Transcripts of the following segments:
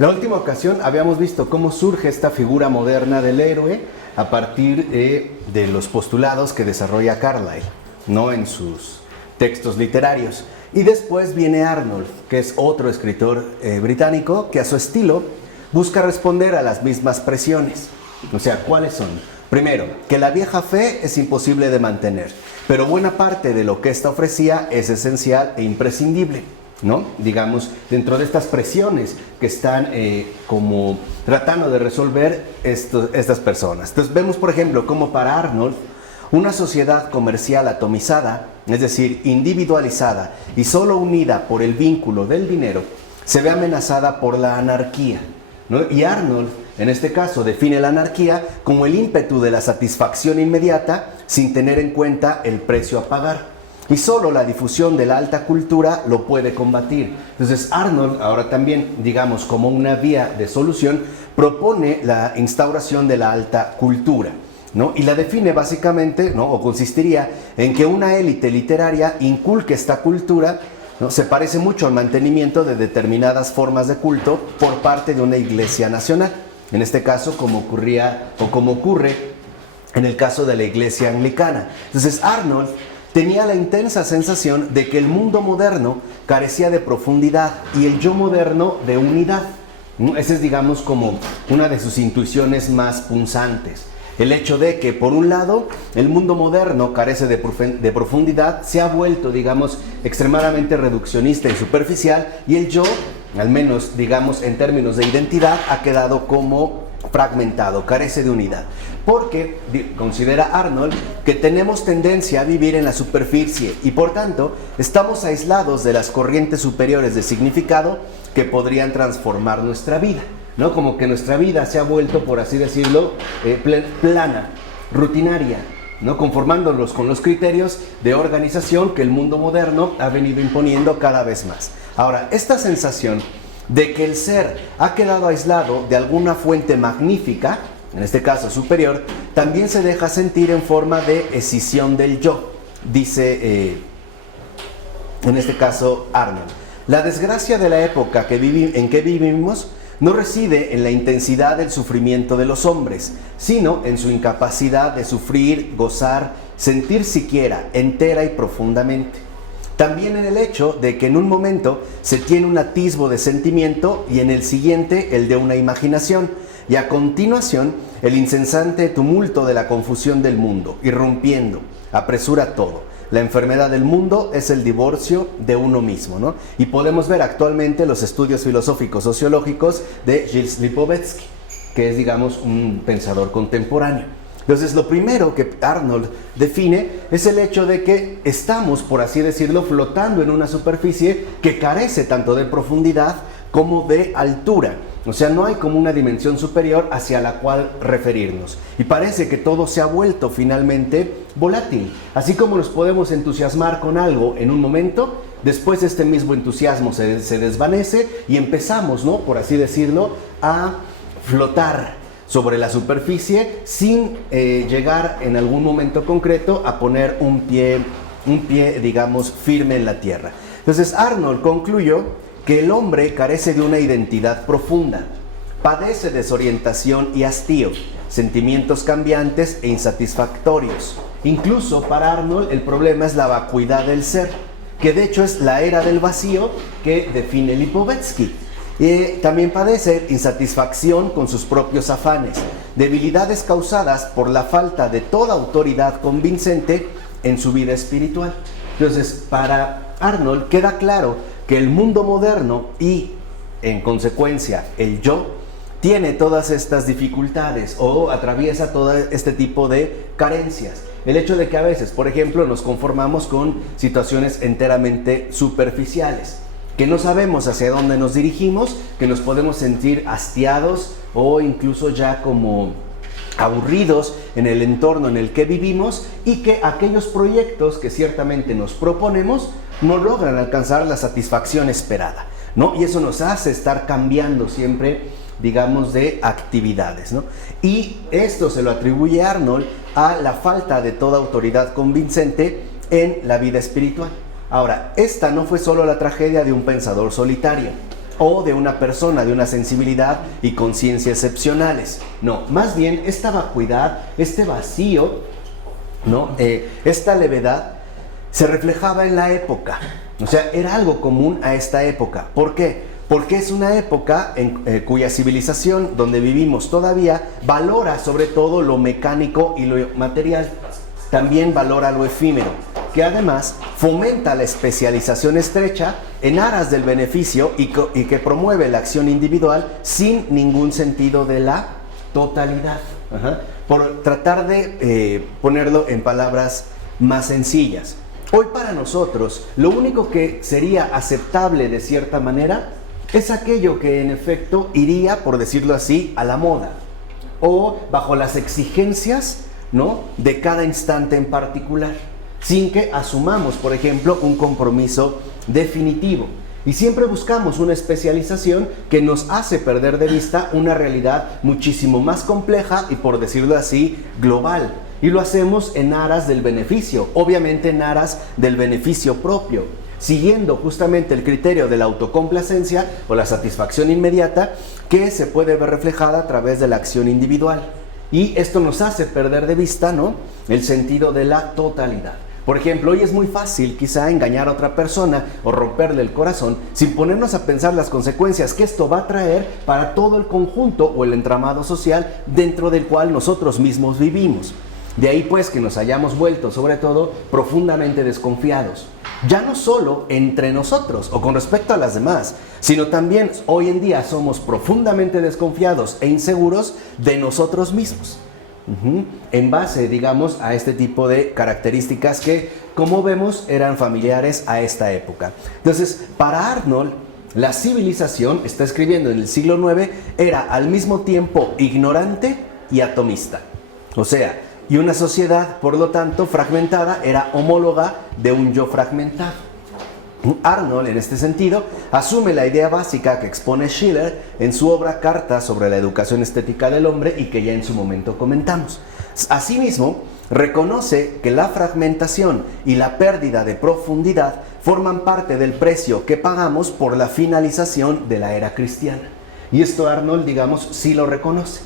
La última ocasión habíamos visto cómo surge esta figura moderna del héroe a partir de los postulados que desarrolla Carlyle, ¿no?, en sus textos literarios. Y después viene Arnold, que es otro escritor británico que a su estilo busca responder a las mismas presiones. O sea, ¿cuáles son? Primero, que la vieja fe es imposible de mantener, pero buena parte de lo que ésta ofrecía es esencial e imprescindible, ¿no? Digamos, dentro de estas presiones que están como tratando de resolver estas personas. Entonces vemos, por ejemplo, cómo para Arnold una sociedad comercial atomizada, es decir, individualizada y solo unida por el vínculo del dinero, se ve amenazada por la anarquía, ¿no? Y Arnold, en este caso, define la anarquía como el ímpetu de la satisfacción inmediata sin tener en cuenta el precio a pagar. Y solo la difusión de la alta cultura lo puede combatir. Entonces Arnold, ahora también, digamos, como una vía de solución, propone la instauración de la alta cultura, ¿no? Y la define básicamente, ¿no?, o consistiría en que una élite literaria inculque esta cultura, ¿no? Se parece mucho al mantenimiento de determinadas formas de culto por parte de una iglesia nacional. En este caso, como ocurre en el caso de la iglesia anglicana. Entonces Arnold tenía la intensa sensación de que el mundo moderno carecía de profundidad y el yo moderno de unidad. Esa es, digamos, como una de sus intuiciones más punzantes. El hecho de que, por un lado, el mundo moderno carece de profundidad, se ha vuelto, digamos, extremadamente reduccionista y superficial, y el yo, al menos, digamos, en términos de identidad, ha quedado como fragmentado, carece de unidad. Porque considera Arnold que tenemos tendencia a vivir en la superficie y por tanto estamos aislados de las corrientes superiores de significado que podrían transformar nuestra vida, ¿no? Como que nuestra vida se ha vuelto, por así decirlo, plana, rutinaria, ¿no?, conformándolos con los criterios de organización que el mundo moderno ha venido imponiendo cada vez más. Ahora, esta sensación de que el ser ha quedado aislado de alguna fuente magnífica, en este caso superior, también se deja sentir en forma de escisión del yo, dice en este caso Arnold. La desgracia de la época en que vivimos no reside en la intensidad del sufrimiento de los hombres, sino en su incapacidad de sufrir, gozar, sentir siquiera, entera y profundamente. También en el hecho de que en un momento se tiene un atisbo de sentimiento y en el siguiente el de una imaginación, y a continuación el incesante tumulto de la confusión del mundo, irrumpiendo, apresura todo. La enfermedad del mundo es el divorcio de uno mismo, ¿no? Y podemos ver actualmente los estudios filosóficos sociológicos de Gilles Lipovetsky, que es, digamos, un pensador contemporáneo. Entonces, lo primero que Arnold define es el hecho de que estamos, por así decirlo, flotando en una superficie que carece tanto de profundidad como de altura. O sea, no hay como una dimensión superior hacia la cual referirnos. Y parece que todo se ha vuelto finalmente volátil. Así como nos podemos entusiasmar con algo en un momento, después este mismo entusiasmo se desvanece y empezamos, ¿no?, por así decirlo, a flotar sobre la superficie sin llegar en algún momento concreto a poner un pie, digamos, firme en la tierra. Entonces Arnold concluyó que el hombre carece de una identidad profunda, padece desorientación y hastío, sentimientos cambiantes e insatisfactorios. Incluso para Arnold el problema es la vacuidad del ser, que de hecho es la era del vacío que define Lipovetsky. También padece insatisfacción con sus propios afanes, debilidades causadas por la falta de toda autoridad convincente en su vida espiritual. Entonces, para Arnold queda claro que el mundo moderno y, en consecuencia, el yo, tiene todas estas dificultades o atraviesa todo este tipo de carencias. El hecho de que a veces, por ejemplo, nos conformamos con situaciones enteramente superficiales, que no sabemos hacia dónde nos dirigimos, que nos podemos sentir hastiados o incluso ya como aburridos en el entorno en el que vivimos, y que aquellos proyectos que ciertamente nos proponemos no logran alcanzar la satisfacción esperada, ¿no? Y eso nos hace estar cambiando siempre, digamos, de actividades, ¿no? Y esto se lo atribuye Arnold a la falta de toda autoridad convincente en la vida espiritual. Ahora, esta no fue solo la tragedia de un pensador solitario. o de una persona de una sensibilidad y conciencia excepcionales. No, más bien esta vacuidad, este vacío, ¿no? Esta levedad se reflejaba en la época. O sea, era algo común a esta época. ¿Por qué? Porque es una época cuya civilización, donde vivimos todavía, valora sobre todo lo mecánico y lo material. También valora lo efímero, que además fomenta la especialización estrecha en aras del beneficio y que promueve la acción individual sin ningún sentido de la totalidad. Por tratar de ponerlo en palabras más sencillas. Hoy para nosotros, lo único que sería aceptable de cierta manera es aquello que en efecto iría, por decirlo así, a la moda o bajo las exigencias, ¿no?, de cada instante en particular, sin que asumamos, por ejemplo, un compromiso definitivo. Y siempre buscamos una especialización que nos hace perder de vista una realidad muchísimo más compleja y, por decirlo así, global. Y lo hacemos en aras del beneficio, obviamente en aras del beneficio propio, siguiendo justamente el criterio de la autocomplacencia o la satisfacción inmediata que se puede ver reflejada a través de la acción individual. Y esto nos hace perder de vista, ¿no?, el sentido de la totalidad. Por ejemplo, hoy es muy fácil quizá engañar a otra persona o romperle el corazón sin ponernos a pensar las consecuencias que esto va a traer para todo el conjunto o el entramado social dentro del cual nosotros mismos vivimos. De ahí pues que nos hayamos vuelto, sobre todo, profundamente desconfiados. Ya no solo entre nosotros o con respecto a las demás, sino también hoy en día somos profundamente desconfiados e inseguros de nosotros mismos. En base, digamos, a este tipo de características que, como vemos, eran familiares a esta época. Entonces, para Arnold, la civilización, está escribiendo en el siglo IX, era al mismo tiempo ignorante y atomista. O sea, y una sociedad, por lo tanto, fragmentada, era homóloga de un yo fragmentado. Arnold, en este sentido, asume la idea básica que expone Schiller en su obra Carta sobre la educación estética del hombre y que ya en su momento comentamos. Asimismo, reconoce que la fragmentación y la pérdida de profundidad forman parte del precio que pagamos por la finalización de la era cristiana. Y esto Arnold, digamos, sí lo reconoce.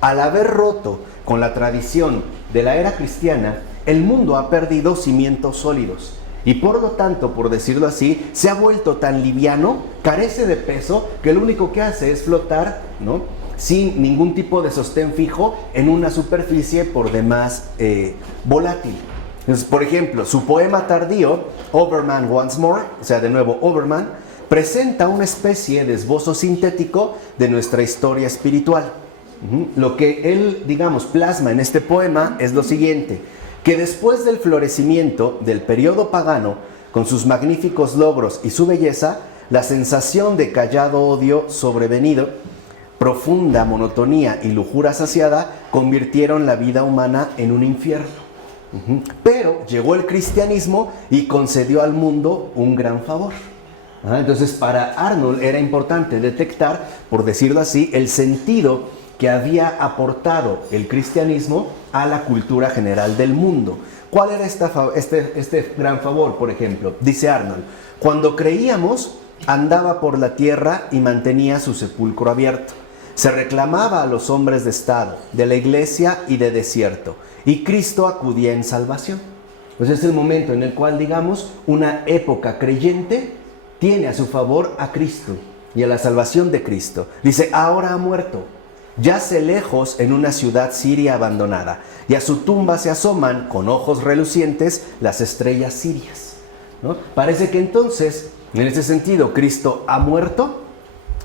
Al haber roto con la tradición de la era cristiana, el mundo ha perdido cimientos sólidos. Y por lo tanto, por decirlo así, se ha vuelto tan liviano, carece de peso, que lo único que hace es flotar, ¿no?, sin ningún tipo de sostén fijo en una superficie por demás volátil. Entonces, por ejemplo, su poema tardío, Overman Once More, o sea, de nuevo Overman, presenta una especie de esbozo sintético de nuestra historia espiritual. Lo que él, digamos, plasma en este poema es lo siguiente: que después del florecimiento del periodo pagano, con sus magníficos logros y su belleza, la sensación de callado odio sobrevenido, profunda monotonía y lujuria saciada convirtieron la vida humana en un infierno. Pero llegó el cristianismo y concedió al mundo un gran favor. Entonces, para Arnold era importante detectar, por decirlo así, el sentido que había aportado el cristianismo a la cultura general del mundo. ¿Cuál era este gran favor, por ejemplo? Dice Arnold: cuando creíamos, andaba por la tierra y mantenía su sepulcro abierto. Se reclamaba a los hombres de Estado, de la iglesia y de desierto, y Cristo acudía en salvación. Pues es el momento en el cual, digamos, una época creyente tiene a su favor a Cristo y a la salvación de Cristo. Dice: ahora ha muerto, yace lejos en una ciudad siria abandonada, y a su tumba se asoman con ojos relucientes las estrellas sirias, ¿no? Parece que entonces, en ese sentido, Cristo ha muerto,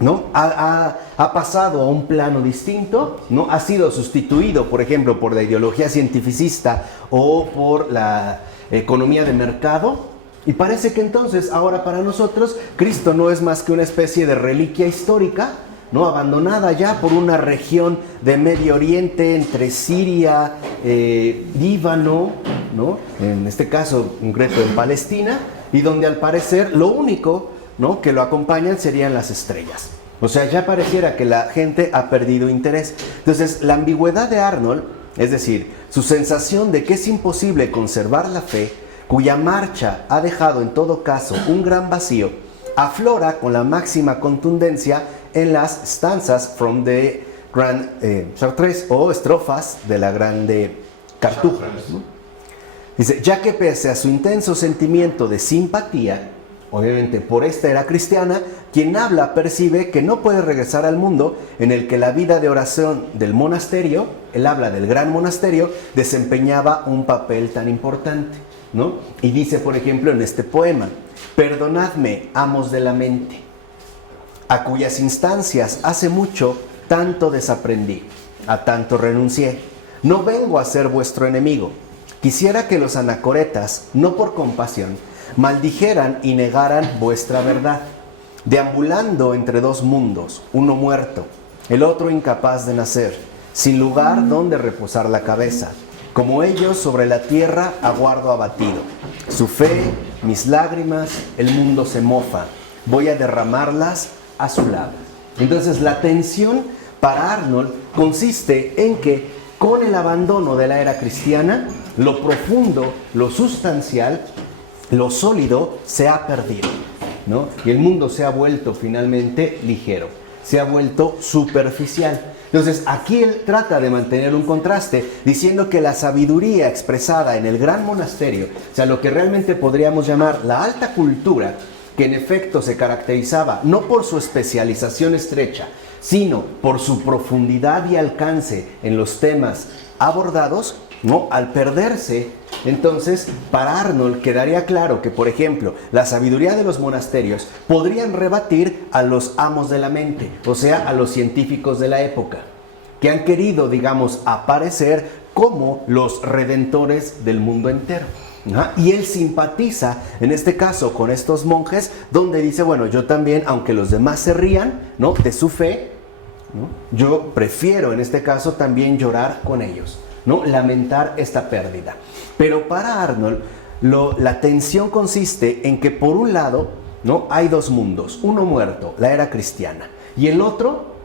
¿no? Ha pasado a un plano distinto, ¿no? Ha sido sustituido, por ejemplo, por la ideología cientificista o por la economía de mercado. Y parece que entonces, ahora para nosotros, Cristo no es más que una especie de reliquia histórica, ¿no?, abandonada ya por una región de Medio Oriente entre Siria, Líbano, ¿no?, en este caso concreto en Palestina, y donde al parecer lo único, ¿no?, que lo acompañan serían las estrellas. O sea, ya pareciera que la gente ha perdido interés. Entonces, la ambigüedad de Arnold, es decir, su sensación de que es imposible conservar la fe, cuya marcha ha dejado en todo caso un gran vacío, aflora con la máxima contundencia en las stanzas from the Grand Chartres o estrofas de la Grande Cartuja, ¿no? Dice, ya que pese a su intenso sentimiento de simpatía, obviamente por esta era cristiana, quien habla percibe que no puede regresar al mundo en el que la vida de oración del monasterio, él habla del gran monasterio, desempeñaba un papel tan importante, ¿no? Y dice, por ejemplo, en este poema, perdonadme, amos de la mente, a cuyas instancias hace mucho tanto desaprendí, a tanto renuncié. No vengo a ser vuestro enemigo. Quisiera que los anacoretas, no por compasión, maldijeran y negaran vuestra verdad, deambulando entre dos mundos, uno muerto, el otro incapaz de nacer, sin lugar donde reposar la cabeza. Como ellos sobre la tierra aguardo abatido. Su fe, mis lágrimas, el mundo se mofa. Voy a derramarlas a su lado. Entonces la tensión para Arnold consiste en que con el abandono de la era cristiana, lo profundo, lo sustancial, lo sólido se ha perdido, ¿no? Y el mundo se ha vuelto finalmente ligero, se ha vuelto superficial. Entonces aquí él trata de mantener un contraste diciendo que la sabiduría expresada en el gran monasterio, o sea, lo que realmente podríamos llamar la alta cultura, que en efecto se caracterizaba no por su especialización estrecha, sino por su profundidad y alcance en los temas abordados, ¿no? Al perderse, entonces, para Arnold quedaría claro que, por ejemplo, la sabiduría de los monasterios podrían rebatir a los amos de la mente, o sea, a los científicos de la época, que han querido, digamos, aparecer como los redentores del mundo entero. Y él simpatiza, en este caso, con estos monjes, donde dice, bueno, yo también, aunque los demás se rían, ¿no?, de su fe, ¿no?, yo prefiero, en este caso, también llorar con ellos, ¿no?, lamentar esta pérdida. Pero para Arnold, la tensión consiste en que, por un lado, ¿no?, hay dos mundos, uno muerto, la era cristiana, y el otro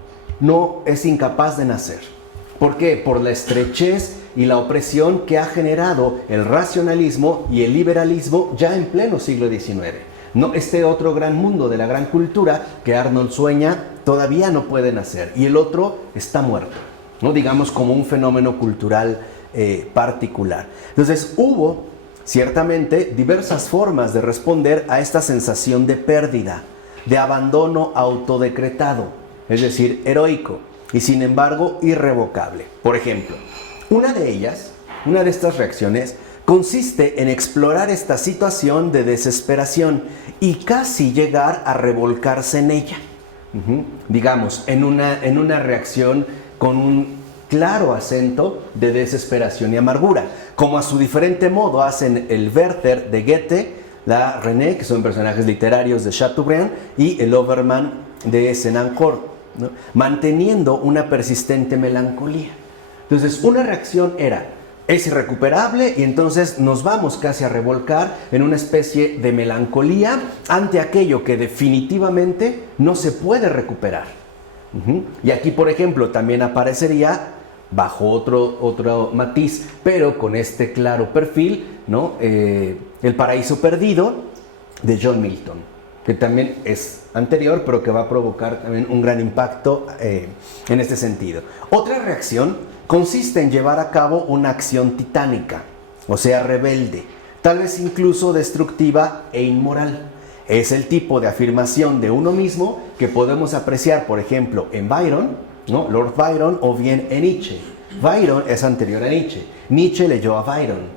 no es incapaz de nacer. ¿Por qué? Por la estrechez y la opresión que ha generado el racionalismo y el liberalismo ya en pleno siglo XIX. No, este otro gran mundo de la gran cultura que Arnold sueña todavía no puede nacer, y el otro está muerto, ¿no?, digamos como un fenómeno cultural particular. Entonces hubo ciertamente diversas formas de responder a esta sensación de pérdida, de abandono autodecretado, es decir, heroico, y sin embargo irrevocable. Por ejemplo, una de estas reacciones consiste en explorar esta situación de desesperación y casi llegar a revolcarse en ella. Digamos, en una reacción con un claro acento de desesperación y amargura, como a su diferente modo hacen el Werther de Goethe, la René, que son personajes literarios de Chateaubriand, y el Overman de Senancourt, ¿no?, manteniendo una persistente melancolía. Entonces, una reacción era, es irrecuperable, y entonces nos vamos casi a revolcar en una especie de melancolía ante aquello que definitivamente no se puede recuperar. Y aquí, por ejemplo, también aparecería, bajo otro matiz, pero con este claro perfil, ¿no?, El paraíso perdido de John Milton, que también es anterior, pero que va a provocar también un gran impacto en este sentido. Otra reacción consiste en llevar a cabo una acción titánica, o sea, rebelde, tal vez incluso destructiva e inmoral. Es el tipo de afirmación de uno mismo que podemos apreciar, por ejemplo, en Byron, ¿no?, Lord Byron, o bien en Nietzsche. Byron es anterior a Nietzsche. Nietzsche leyó a Byron.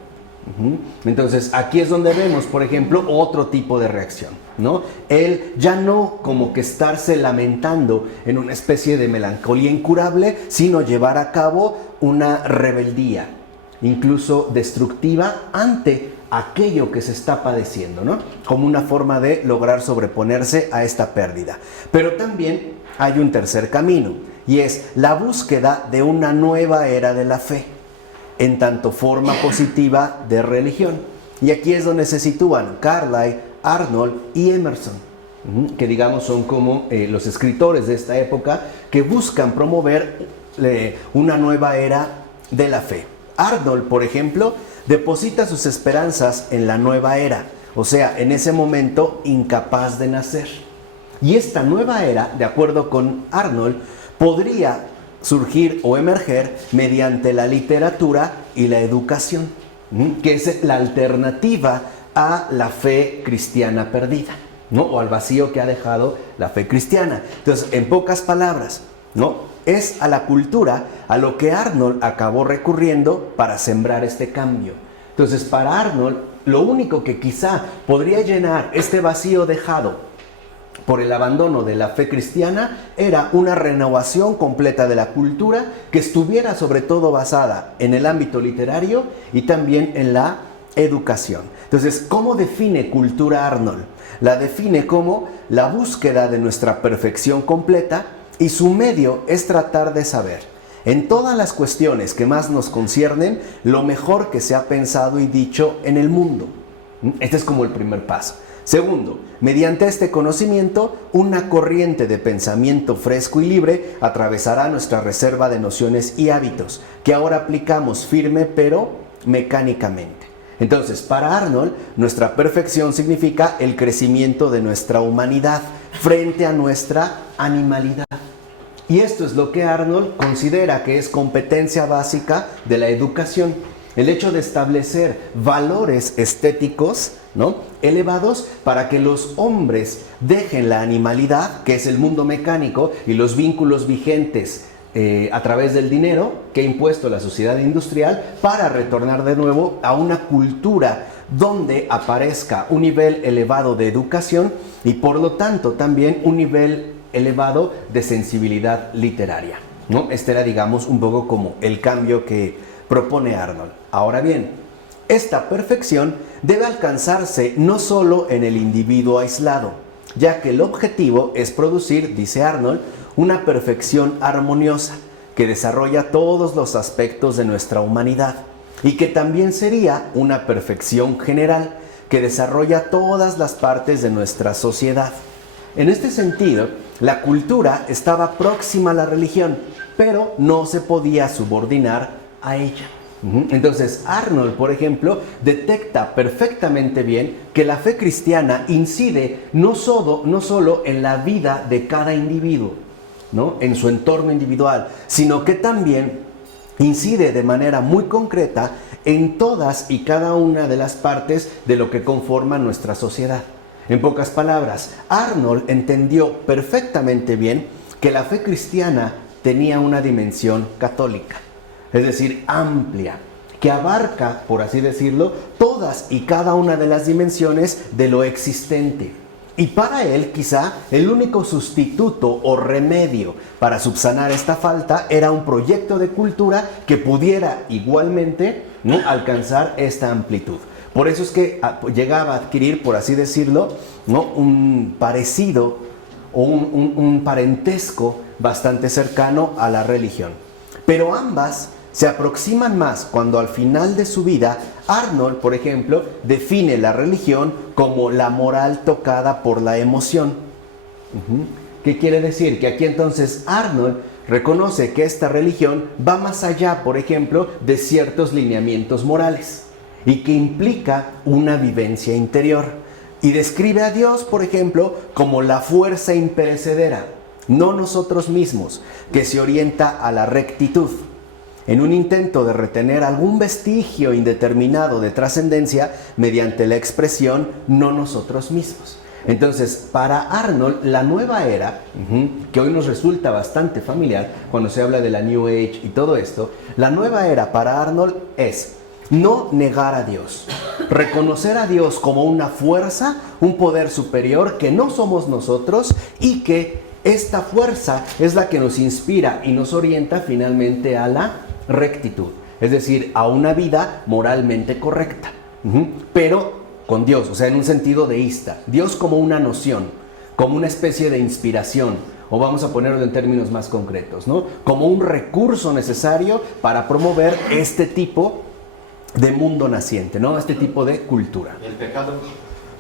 Entonces, aquí es donde vemos, por ejemplo, otro tipo de reacción, ¿no? Él ya no como que estarse lamentando en una especie de melancolía incurable, sino llevar a cabo una rebeldía, incluso destructiva, ante aquello que se está padeciendo, ¿no?, como una forma de lograr sobreponerse a esta pérdida. Pero también hay un tercer camino, y es la búsqueda de una nueva era de la fe, en tanto forma positiva de religión. Y aquí es donde se sitúan Carlyle, Arnold y Emerson, que digamos son como los escritores de esta época que buscan promover una nueva era de la fe. Arnold, por ejemplo, deposita sus esperanzas en la nueva era, o sea, en ese momento incapaz de nacer, Y esta nueva era, de acuerdo con Arnold, podría surgir o emerger mediante la literatura y la educación, que es la alternativa a la fe cristiana perdida, ¿no? O al vacío que ha dejado la fe cristiana. Entonces, en pocas palabras, ¿no? Es a la cultura a lo que Arnold acabó recurriendo para sembrar este cambio. Entonces, para Arnold, lo único que quizá podría llenar este vacío dejado por el abandono de la fe cristiana era una renovación completa de la cultura que estuviera sobre todo basada en el ámbito literario y también en la educación. Entonces, ¿cómo define cultura Arnold? La define como la búsqueda de nuestra perfección completa, y su medio es tratar de saber, en todas las cuestiones que más nos conciernen, lo mejor que se ha pensado y dicho en el mundo. Este es como el primer paso. Segundo, mediante este conocimiento, una corriente de pensamiento fresco y libre atravesará nuestra reserva de nociones y hábitos, que ahora aplicamos firme pero mecánicamente. Entonces, para Arnold, nuestra perfección significa el crecimiento de nuestra humanidad frente a nuestra animalidad. Y esto es lo que Arnold considera que es competencia básica de la educación. El hecho de establecer valores estéticos, ¿no?, elevados para que los hombres dejen la animalidad, que es el mundo mecánico, y los vínculos vigentes a través del dinero que ha impuesto la sociedad industrial, para retornar de nuevo a una cultura donde aparezca un nivel elevado de educación y por lo tanto también un nivel elevado de sensibilidad literaria, ¿no? Este era, digamos, un poco como el cambio que propone Arnold. Ahora bien, esta perfección debe alcanzarse no solo en el individuo aislado, ya que el objetivo es producir, dice Arnold, una perfección armoniosa que desarrolla todos los aspectos de nuestra humanidad y que también sería una perfección general que desarrolla todas las partes de nuestra sociedad. En este sentido, la cultura estaba próxima a la religión, pero no se podía subordinar a ella. Entonces, Arnold, por ejemplo, detecta perfectamente bien que la fe cristiana incide no solo en la vida de cada individuo, ¿no?, en su entorno individual, sino que también incide de manera muy concreta en todas y cada una de las partes de lo que conforma nuestra sociedad. En pocas palabras, Arnold entendió perfectamente bien que la fe cristiana tenía una dimensión católica, es decir, amplia, que abarca, por así decirlo, todas y cada una de las dimensiones de lo existente. Y para él, quizá, el único sustituto o remedio para subsanar esta falta era un proyecto de cultura que pudiera igualmente, ¿no?, alcanzar esta amplitud. Por eso es que llegaba a adquirir, por así decirlo, ¿no?, un parecido o un parentesco bastante cercano a la religión. Pero ambas se aproximan más cuando al final de su vida Arnold, por ejemplo, define la religión como la moral tocada por la emoción. ¿Qué quiere decir? Que aquí entonces Arnold reconoce que esta religión va más allá, por ejemplo, de ciertos lineamientos morales y que implica una vivencia interior. Y describe a Dios, por ejemplo, como la fuerza imperecedera, no nosotros mismos, que se orienta a la rectitud, en un intento de retener algún vestigio indeterminado de trascendencia mediante la expresión no nosotros mismos. Entonces, para Arnold, la nueva era, que hoy nos resulta bastante familiar cuando se habla de la New Age y todo esto, la nueva era para Arnold es no negar a Dios, reconocer a Dios como una fuerza, un poder superior que no somos nosotros y que esta fuerza es la que nos inspira y nos orienta finalmente a la rectitud, es decir, a una vida moralmente correcta, pero con Dios, o sea, en un sentido deísta, Dios como una noción, como una especie de inspiración, o vamos a ponerlo en términos más concretos, ¿no?, como un recurso necesario para promover este tipo de mundo naciente, ¿no?, este tipo de cultura. ¿Y el pecado?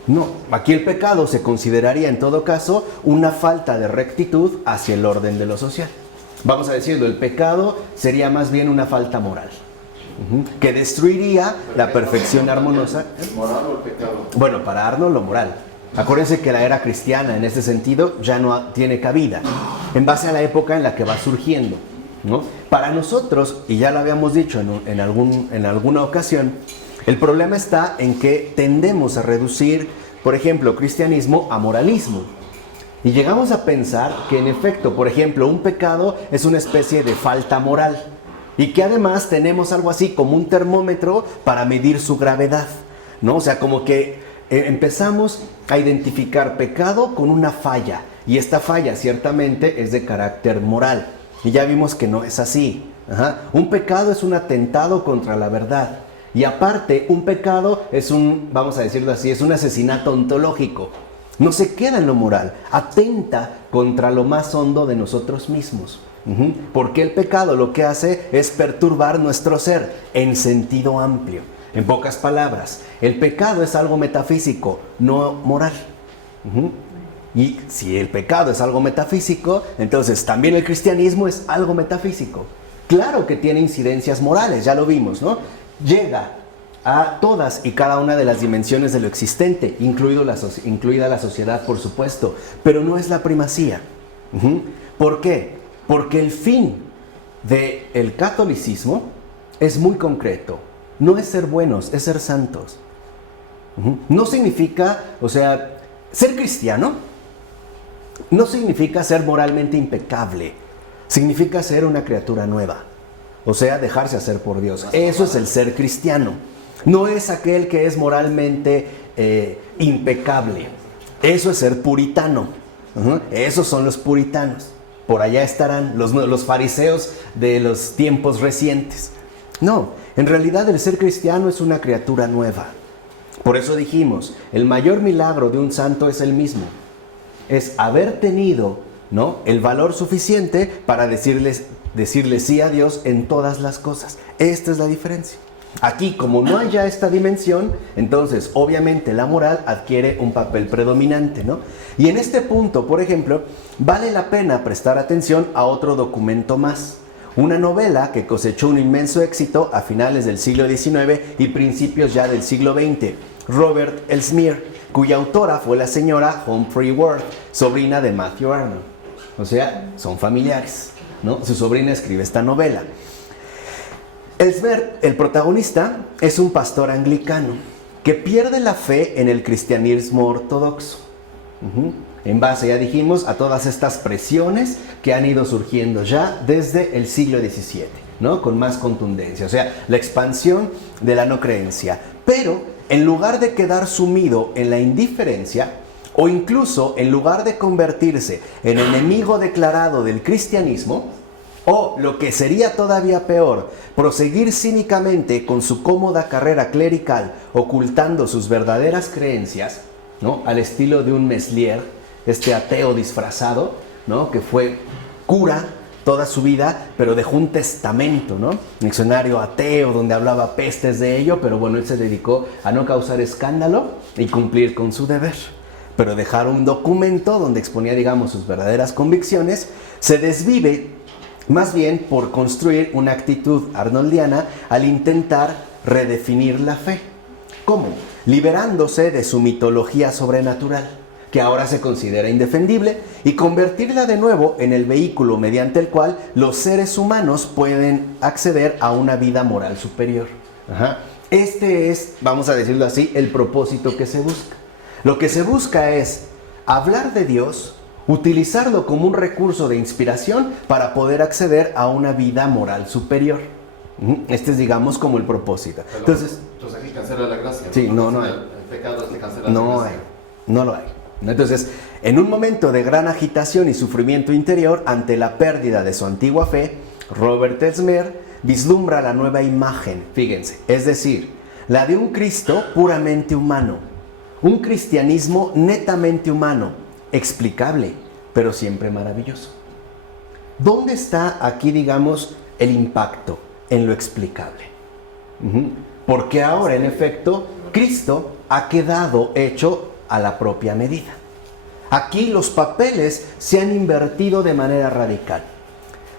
No, aquí el pecado se consideraría en todo caso una falta de rectitud hacia el orden de lo social. Vamos a decirlo, el pecado sería más bien una falta moral, que destruiría la perfección armoniosa. ¿El moral o el pecado? Bueno, para Arnold lo moral. Acuérdense que la era cristiana en ese sentido ya no tiene cabida, en base a la época en la que va surgiendo, ¿no? Para nosotros, y ya lo habíamos dicho en alguna ocasión, el problema está en que tendemos a reducir, por ejemplo, cristianismo a moralismo. Y llegamos a pensar que en efecto, por ejemplo, un pecado es una especie de falta moral. Y que además tenemos algo así como un termómetro para medir su gravedad, ¿no? O sea, como que empezamos a identificar pecado con una falla. Y esta falla ciertamente es de carácter moral. Y ya vimos que no es así. Un pecado es un atentado contra la verdad. Y aparte, un pecado es vamos a decirlo así, es un asesinato ontológico. No se queda en lo moral, atenta contra lo más hondo de nosotros mismos. Porque el pecado lo que hace es perturbar nuestro ser en sentido amplio. En pocas palabras, el pecado es algo metafísico, no moral. Y si el pecado es algo metafísico, entonces también el cristianismo es algo metafísico. Claro que tiene incidencias morales, ya lo vimos, ¿no? Llega a todas y cada una de las dimensiones de lo existente, incluida la sociedad, por supuesto, pero no es la primacía. ¿Por qué? Porque el fin del catolicismo es muy concreto. No es ser buenos, es ser santos. No significa, o sea, ser cristiano no significa ser moralmente impecable. Significa ser una criatura nueva. O sea, dejarse hacer por Dios. Eso es el ser cristiano. No es aquel que es moralmente impecable. Eso es ser puritano. Esos son los puritanos. Por allá estarán los fariseos de los tiempos recientes. No, en realidad el ser cristiano es una criatura nueva. Por eso dijimos, el mayor milagro de un santo es el mismo. Es haber tenido, ¿no?, el valor suficiente para decirle sí a Dios en todas las cosas. Esta es la diferencia. Aquí, como no hay ya esta dimensión, entonces obviamente la moral adquiere un papel predominante, ¿no? Y en este punto, por ejemplo, vale la pena prestar atención a otro documento más. Una novela que cosechó un inmenso éxito a finales del siglo XIX y principios ya del siglo XX, Robert Elsmere, cuya autora fue la señora Humphrey Ward, sobrina de Matthew Arnold. O sea, son familiares, ¿no? Su sobrina escribe esta novela. Elsmere, el protagonista, es un pastor anglicano que pierde la fe en el cristianismo ortodoxo. En base, ya dijimos, a todas estas presiones que han ido surgiendo ya desde el siglo XVII, ¿no? Con más contundencia, o sea, la expansión de la no creencia. Pero en lugar de quedar sumido en la indiferencia, o incluso en lugar de convertirse en enemigo declarado del cristianismo, o lo que sería todavía peor, proseguir cínicamente con su cómoda carrera clerical, ocultando sus verdaderas creencias, ¿no?, al estilo de un Meslier, este ateo disfrazado, ¿no?, que fue cura toda su vida, pero dejó un testamento, ¿no?, un diccionario ateo donde hablaba pestes de ello, pero bueno, él se dedicó a no causar escándalo y cumplir con su deber. Pero dejar un documento donde exponía, digamos, sus verdaderas convicciones, se desvive más bien por construir una actitud arnoldiana al intentar redefinir la fe. ¿Cómo? Liberándose de su mitología sobrenatural, que ahora se considera indefendible, y convertirla de nuevo en el vehículo mediante el cual los seres humanos pueden acceder a una vida moral superior. Este es, vamos a decirlo así, el propósito que se busca. Lo que se busca es hablar de Dios, utilizarlo como un recurso de inspiración para poder acceder a una vida moral superior. Este es, digamos, como el propósito. Pero, entonces aquí cancela la gracia. Sí, no hay. El pecado te cancela la No gracia. hay, no lo hay. Entonces, en un momento de gran agitación y sufrimiento interior ante la pérdida de su antigua fe, Robert Elsmere vislumbra la nueva imagen, fíjense, es decir, la de un Cristo puramente humano, un cristianismo netamente humano, explicable, pero siempre maravilloso. ¿Dónde está aquí, digamos, el impacto en lo explicable? Porque ahora, en efecto, Cristo ha quedado hecho a la propia medida. Aquí los papeles se han invertido de manera radical.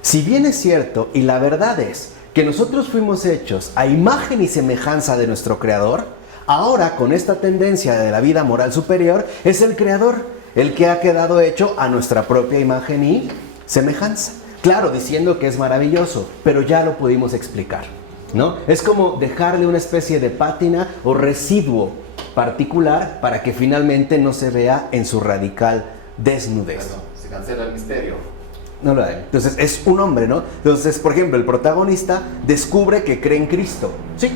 Si bien es cierto, y la verdad es, que nosotros fuimos hechos a imagen y semejanza de nuestro Creador, ahora con esta tendencia de la vida moral superior, es el creador, el que ha quedado hecho a nuestra propia imagen y semejanza. Claro, diciendo que es maravilloso, pero ya lo pudimos explicar, ¿no? Es como dejarle una especie de pátina o residuo particular para que finalmente no se vea en su radical desnudez. Bueno, se cancela el misterio. No lo hay. Entonces es un hombre, ¿no? Entonces, por ejemplo, el protagonista descubre que cree en Cristo. Sí,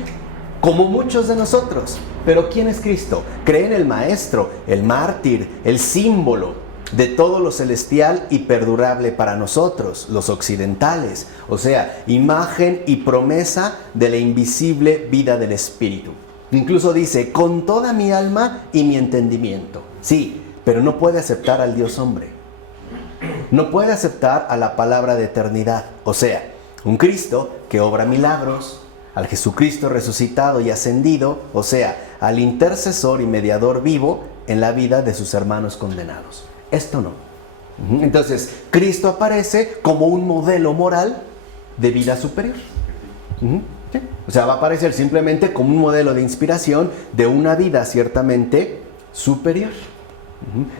como muchos de nosotros. Pero ¿quién es Cristo? Cree en el Maestro, el mártir, el símbolo de todo lo celestial y perdurable para nosotros, los occidentales. O sea, imagen y promesa de la invisible vida del Espíritu. Incluso dice, con toda mi alma y mi entendimiento. Sí, pero no puede aceptar al Dios hombre. No puede aceptar a la palabra de eternidad. O sea, un Cristo que obra milagros, al Jesucristo resucitado y ascendido, o sea, al intercesor y mediador vivo en la vida de sus hermanos condenados. Esto no. Entonces, Cristo aparece como un modelo moral de vida superior. ¿Sí? O sea, va a aparecer simplemente como un modelo de inspiración de una vida ciertamente superior.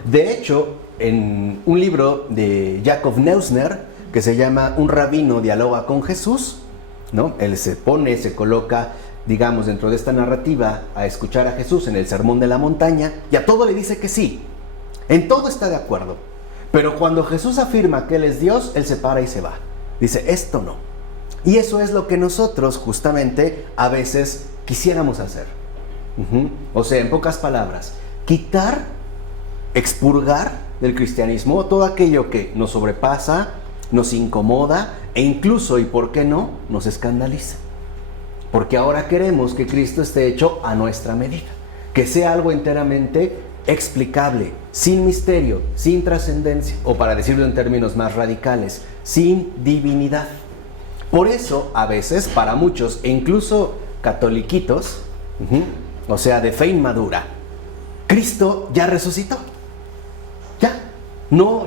De hecho, en un libro de Jacob Neusner, que se llama Un rabino dialoga con Jesús, ¿no? Él se coloca, digamos, dentro de esta narrativa a escuchar a Jesús en el Sermón de la Montaña, y a todo le dice que sí. En todo está de acuerdo. Pero cuando Jesús afirma que Él es Dios, Él se para y se va. Dice, esto no. Y eso es lo que nosotros justamente a veces quisiéramos hacer. O sea, en pocas palabras, quitar, expurgar del cristianismo todo aquello que nos sobrepasa, nos incomoda e incluso, y por qué no, nos escandaliza. Porque ahora queremos que Cristo esté hecho a nuestra medida, que sea algo enteramente explicable, sin misterio, sin trascendencia, o para decirlo en términos más radicales, sin divinidad. Por eso, a veces, para muchos, e incluso catoliquitos, o sea, de fe inmadura, Cristo ya resucitó.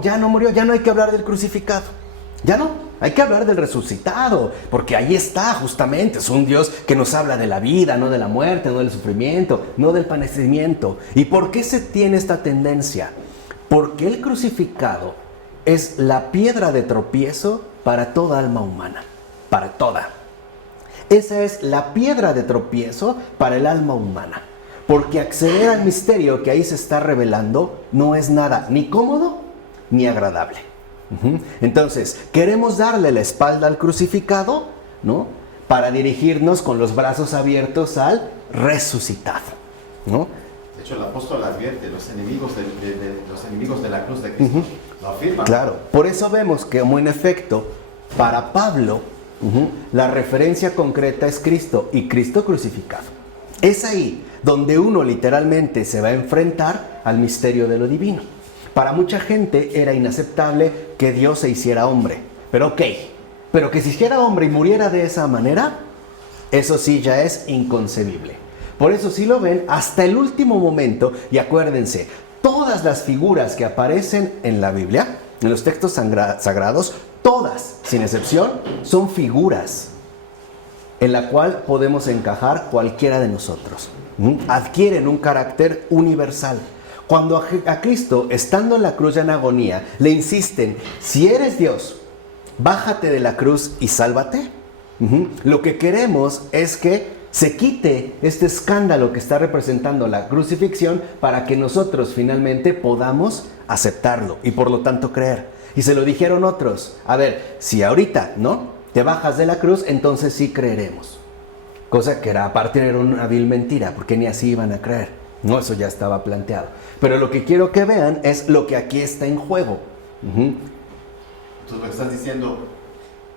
Ya no murió, ya no hay que hablar del crucificado. Ya no, hay que hablar del resucitado, porque ahí está justamente, es un Dios que nos habla de la vida, no de la muerte, no del sufrimiento, no del padecimiento. ¿Y por qué se tiene esta tendencia? Porque el crucificado es la piedra de tropiezo para toda alma humana, para toda. Esa es la piedra de tropiezo para el alma humana, porque acceder al misterio que ahí se está revelando no es nada ni cómodo ni agradable. Entonces, queremos darle la espalda al crucificado, ¿no? Para dirigirnos con los brazos abiertos al resucitado, ¿no? De hecho, el apóstol advierte, los enemigos de la cruz de Cristo lo afirman. Claro, por eso vemos que, como en efecto, para Pablo, la referencia concreta es Cristo y Cristo crucificado. Es ahí donde uno literalmente se va a enfrentar al misterio de lo divino. Para mucha gente era inaceptable que Dios se hiciera hombre. Pero pero que se hiciera hombre y muriera de esa manera, eso sí ya es inconcebible. Por eso si lo ven, hasta el último momento, y acuérdense, todas las figuras que aparecen en la Biblia, en los textos sagrados, todas, sin excepción, son figuras en la cual podemos encajar cualquiera de nosotros. Adquieren un carácter universal. Cuando a Cristo, estando en la cruz en agonía, le insisten, si eres Dios, bájate de la cruz y sálvate. Lo que queremos es que se quite este escándalo que está representando la crucifixión para que nosotros finalmente podamos aceptarlo y por lo tanto creer. Y se lo dijeron otros, a ver, si ahorita, ¿no?, te bajas de la cruz, entonces sí creeremos. Cosa que aparte era una vil mentira, porque ni así iban a creer. No, eso ya estaba planteado. Pero lo que quiero que vean es lo que aquí está en juego. Entonces lo que estás diciendo,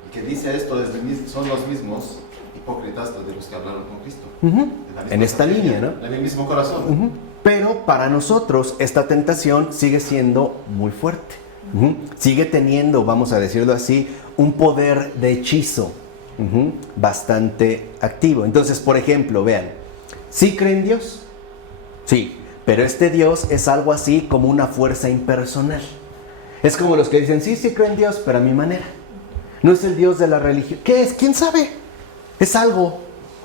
y que dice esto, son los mismos hipócritas de los que hablaron con Cristo. En esta línea, ¿no? En el mismo corazón. Pero para nosotros esta tentación sigue siendo muy fuerte. Sigue teniendo, vamos a decirlo así, un poder de hechizo bastante activo. Entonces, por ejemplo, vean, ¿sí creen Dios? Sí, pero este Dios es algo así como una fuerza impersonal. Es como los que dicen, sí creo en Dios, pero a mi manera. No es el Dios de la religión. ¿Qué es? ¿Quién sabe? Es algo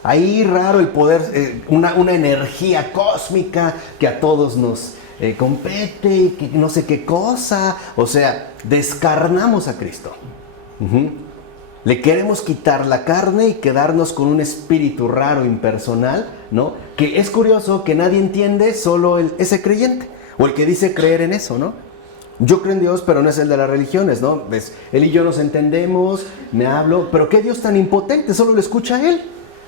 ahí raro el poder, una energía cósmica que a todos nos compete y que no sé qué cosa. O sea, descarnamos a Cristo. Le queremos quitar la carne y quedarnos con un espíritu raro, impersonal, ¿no? Que es curioso que nadie entiende, solo ese creyente, o el que dice creer en eso, ¿no? Yo creo en Dios, pero no es el de las religiones, ¿no? ¿Ves? Él y yo nos entendemos, me hablo, pero qué Dios tan impotente, solo lo escucha Él,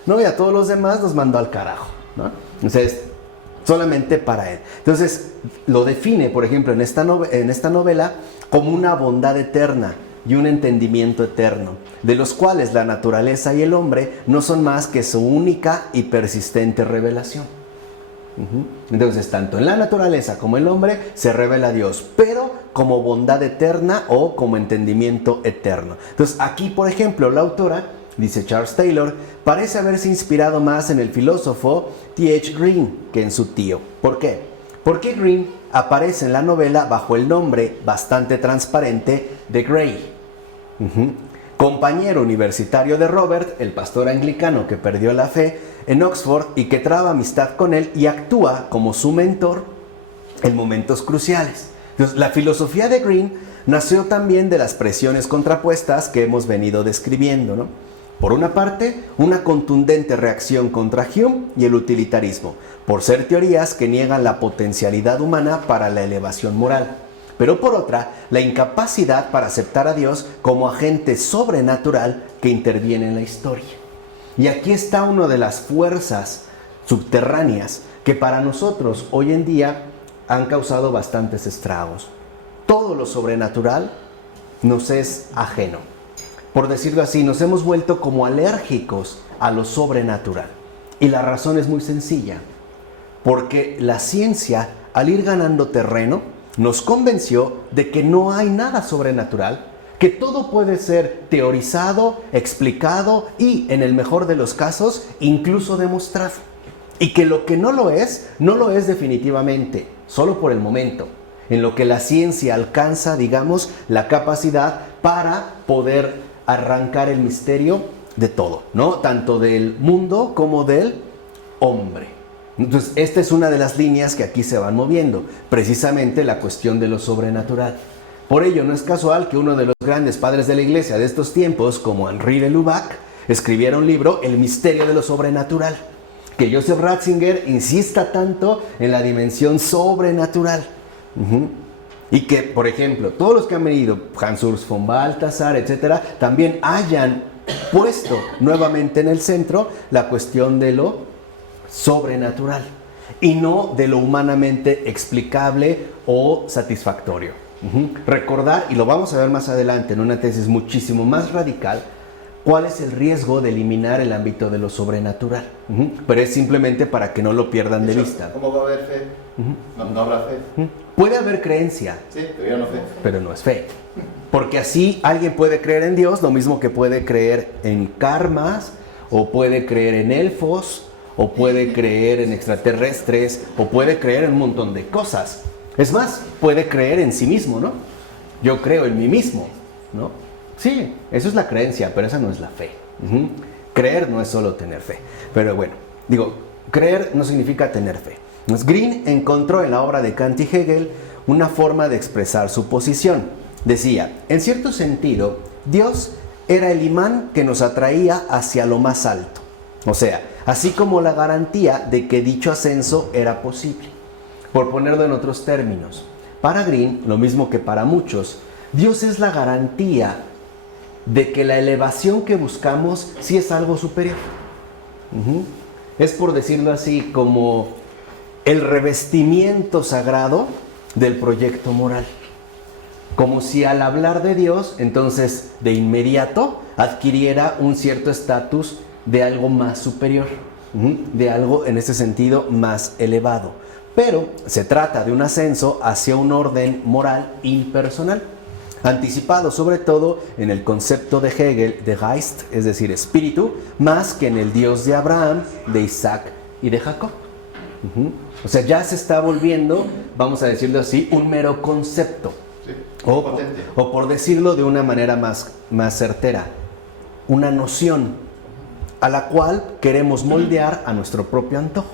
¿no? Y a todos los demás nos mandó al carajo, ¿no? Entonces, solamente para Él. Entonces, lo define, por ejemplo, en esta novela, como una bondad eterna y un entendimiento eterno, de los cuales la naturaleza y el hombre no son más que su única y persistente revelación. Entonces, tanto en la naturaleza como el hombre se revela a Dios, pero como bondad eterna o como entendimiento eterno. Entonces, aquí, por ejemplo, la autora, dice Charles Taylor, parece haberse inspirado más en el filósofo T.H. Green que en su tío. ¿Por qué? Porque Green aparece en la novela bajo el nombre bastante transparente de Gray. Compañero universitario de Robert, el pastor anglicano que perdió la fe en Oxford y que traba amistad con él y actúa como su mentor en momentos cruciales. Entonces, la filosofía de Green nació también de las presiones contrapuestas que hemos venido describiendo, ¿no? Por una parte, una contundente reacción contra Hume y el utilitarismo, por ser teorías que niegan la potencialidad humana para la elevación moral. Pero por otra, la incapacidad para aceptar a Dios como agente sobrenatural que interviene en la historia. Y aquí está una de las fuerzas subterráneas que para nosotros hoy en día han causado bastantes estragos. Todo lo sobrenatural nos es ajeno. Por decirlo así, nos hemos vuelto como alérgicos a lo sobrenatural. Y la razón es muy sencilla. Porque la ciencia, al ir ganando terreno, nos convenció de que no hay nada sobrenatural, que todo puede ser teorizado, explicado y, en el mejor de los casos, incluso demostrado. Y que lo que no lo es definitivamente, solo por el momento, en lo que la ciencia alcanza, digamos, la capacidad para poder arrancar el misterio de todo, ¿no? Tanto del mundo como del hombre. Entonces, esta es una de las líneas que aquí se van moviendo, precisamente la cuestión de lo sobrenatural. Por ello, no es casual que uno de los grandes padres de la iglesia de estos tiempos, como Henri de Lubac, escribiera un libro, El misterio de lo sobrenatural. Que Joseph Ratzinger insista tanto en la dimensión sobrenatural. Y que, por ejemplo, todos los que han venido, Hans Urs von Balthasar, etcétera, también hayan puesto nuevamente en el centro la cuestión de lo sobrenatural y no de lo humanamente explicable o satisfactorio. Recordar, y lo vamos a ver más adelante en una tesis muchísimo más radical, cuál es el riesgo de eliminar el ámbito de lo sobrenatural. Pero es simplemente para que no lo pierdan de vista. ¿Cómo va a haber fe? No habrá fe. Puede haber creencia, sí, pero no fe. Pero no es fe. Porque así alguien puede creer en Dios, lo mismo que puede creer en karmas, o puede creer en elfos, o puede creer en extraterrestres, o puede creer en un montón de cosas. Es más, puede creer en sí mismo, ¿no? Yo creo en mí mismo, ¿no? Sí, eso es la creencia, pero esa no es la fe. Creer no es solo tener fe. Pero bueno, digo, creer no significa tener fe. Entonces, Green encontró en la obra de Kant y Hegel una forma de expresar su posición. Decía, en cierto sentido, Dios era el imán que nos atraía hacia lo más alto. O sea, así como la garantía de que dicho ascenso era posible. Por ponerlo en otros términos, para Green, lo mismo que para muchos, Dios es la garantía de que la elevación que buscamos sí es algo superior. Es, por decirlo así, como el revestimiento sagrado del proyecto moral. Como si al hablar de Dios, entonces de inmediato adquiriera un cierto estatus de algo más superior, de algo en ese sentido más elevado. Pero se trata de un ascenso hacia un orden moral impersonal, anticipado sobre todo en el concepto de Hegel de Geist, es decir, espíritu, más que en el Dios de Abraham, de Isaac y de Jacob. O sea, ya se está volviendo, vamos a decirlo así, un mero concepto. Sí, o por decirlo de una manera más certera, una noción a la cual queremos moldear a nuestro propio antojo,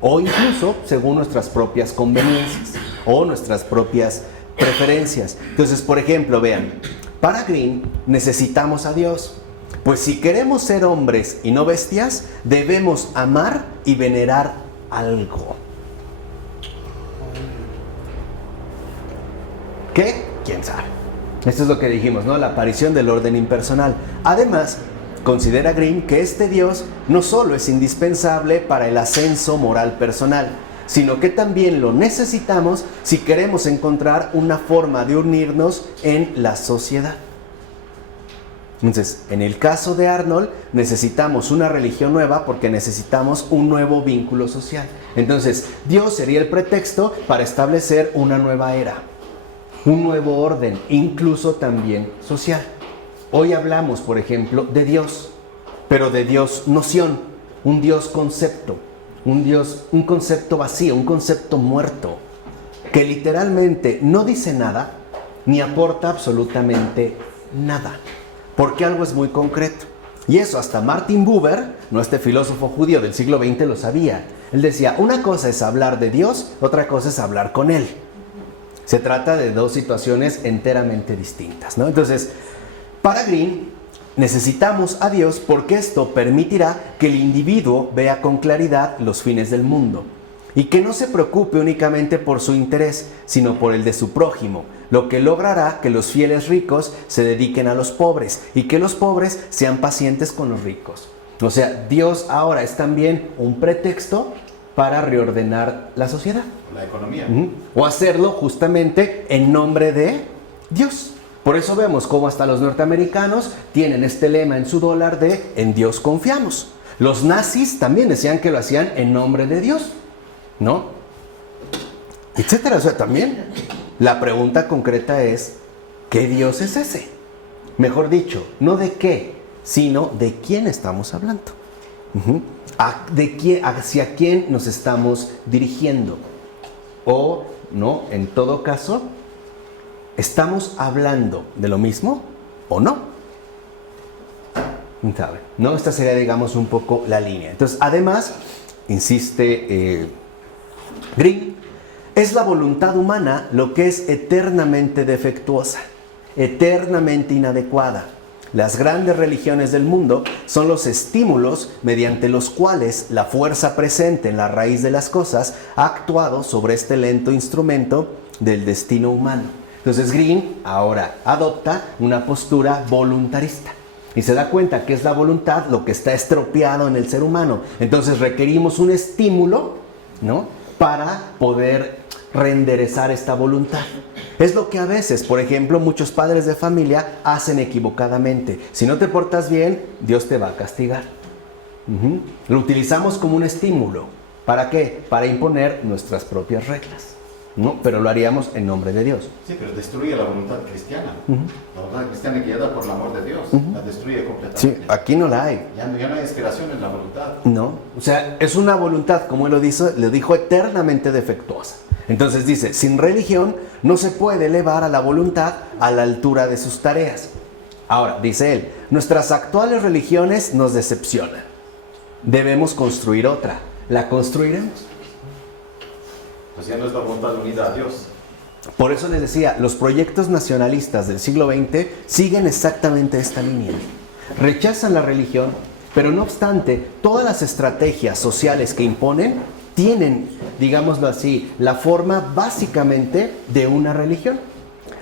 o incluso según nuestras propias conveniencias o nuestras propias preferencias. Entonces, por ejemplo, vean, para Green necesitamos a Dios. Pues si queremos ser hombres y no bestias, debemos amar y venerar algo. ¿Qué? ¿Quién sabe? Esto es lo que dijimos, ¿no? La aparición del orden impersonal. Además, considera Green que este Dios no solo es indispensable para el ascenso moral personal, sino que también lo necesitamos si queremos encontrar una forma de unirnos en la sociedad. Entonces, en el caso de Arnold, necesitamos una religión nueva porque necesitamos un nuevo vínculo social. Entonces, Dios sería el pretexto para establecer una nueva era, un nuevo orden, incluso también social. Hoy hablamos, por ejemplo, de Dios, pero de Dios noción, un Dios concepto, un concepto vacío, un concepto muerto, que literalmente no dice nada ni aporta absolutamente nada, porque algo es muy concreto. Y eso hasta Martin Buber, ¿no? Este filósofo judío del siglo XX, lo sabía. Él decía, una cosa es hablar de Dios, otra cosa es hablar con Él. Se trata de dos situaciones enteramente distintas, ¿no? Entonces, para Green, necesitamos a Dios porque esto permitirá que el individuo vea con claridad los fines del mundo y que no se preocupe únicamente por su interés, sino por el de su prójimo, lo que logrará que los fieles ricos se dediquen a los pobres y que los pobres sean pacientes con los ricos. O sea, Dios ahora es también un pretexto para reordenar la sociedad. La economía. O hacerlo justamente en nombre de Dios. Por eso vemos cómo hasta los norteamericanos tienen este lema en su dólar de "en Dios confiamos". Los nazis también decían que lo hacían en nombre de Dios, ¿no? Etcétera. O sea, también la pregunta concreta es, ¿qué Dios es ese? Mejor dicho, no de qué, sino de quién estamos hablando. ¿Hacia quién nos estamos dirigiendo? O, no, en todo caso, ¿estamos hablando de lo mismo o no? ¿Sabe? ¿No? Esta sería, digamos, un poco la línea. Entonces, además, insiste Green, es la voluntad humana lo que es eternamente defectuosa, eternamente inadecuada. Las grandes religiones del mundo son los estímulos mediante los cuales la fuerza presente en la raíz de las cosas ha actuado sobre este lento instrumento del destino humano. Entonces Green ahora adopta una postura voluntarista y se da cuenta que es la voluntad lo que está estropeado en el ser humano. Entonces requerimos un estímulo, ¿no?, para poder reenderezar esta voluntad. Es lo que a veces, por ejemplo, muchos padres de familia hacen equivocadamente. Si no te portas bien, Dios te va a castigar. Lo utilizamos como un estímulo. ¿Para qué? Para imponer nuestras propias reglas, ¿no? Pero lo haríamos en nombre de Dios. Sí, pero destruye la voluntad cristiana. La voluntad cristiana guiada por el amor de Dios. La destruye completamente. Sí, aquí no la hay. Ya no hay inspiración en la voluntad. No, o sea, es una voluntad, como él lo dijo, eternamente defectuosa. Entonces dice, sin religión no se puede elevar a la voluntad a la altura de sus tareas. Ahora, dice él, nuestras actuales religiones nos decepcionan. Debemos construir otra. ¿La construiremos? Pues ya no es la voluntad unida a Dios. Por eso les decía, los proyectos nacionalistas del siglo XX siguen exactamente esta línea. Rechazan la religión, pero no obstante, todas las estrategias sociales que imponen tienen, digámoslo así, la forma básicamente de una religión.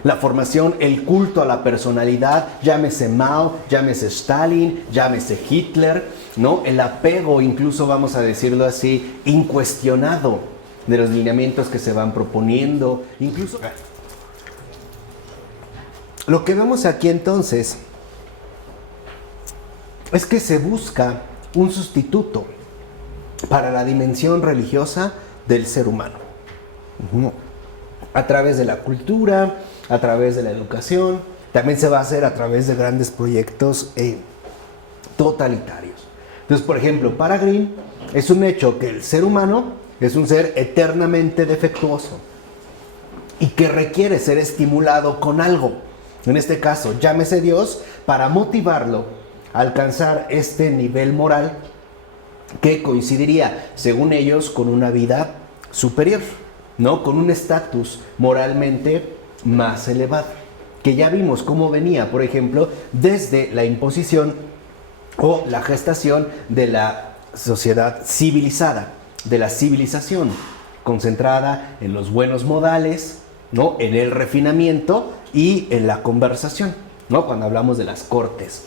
La formación, el culto a la personalidad, llámese Mao, llámese Stalin, llámese Hitler, ¿no? El apego, incluso vamos a decirlo así, incuestionado de los lineamientos que se van proponiendo, incluso... Lo que vemos aquí entonces es que se busca un sustituto para la dimensión religiosa del ser humano. A través de la cultura, a través de la educación, también se va a hacer a través de grandes proyectos totalitarios. Entonces, por ejemplo, para Green es un hecho que el ser humano es un ser eternamente defectuoso y que requiere ser estimulado con algo. En este caso, llámese Dios, para motivarlo alcanzar este nivel moral que coincidiría, según ellos, con una vida superior, ¿no? Con un estatus moralmente más elevado, que ya vimos cómo venía, por ejemplo, desde la imposición o la gestación de la sociedad civilizada, de la civilización, concentrada en los buenos modales, ¿no? En el refinamiento y en la conversación, ¿no? Cuando hablamos de las cortes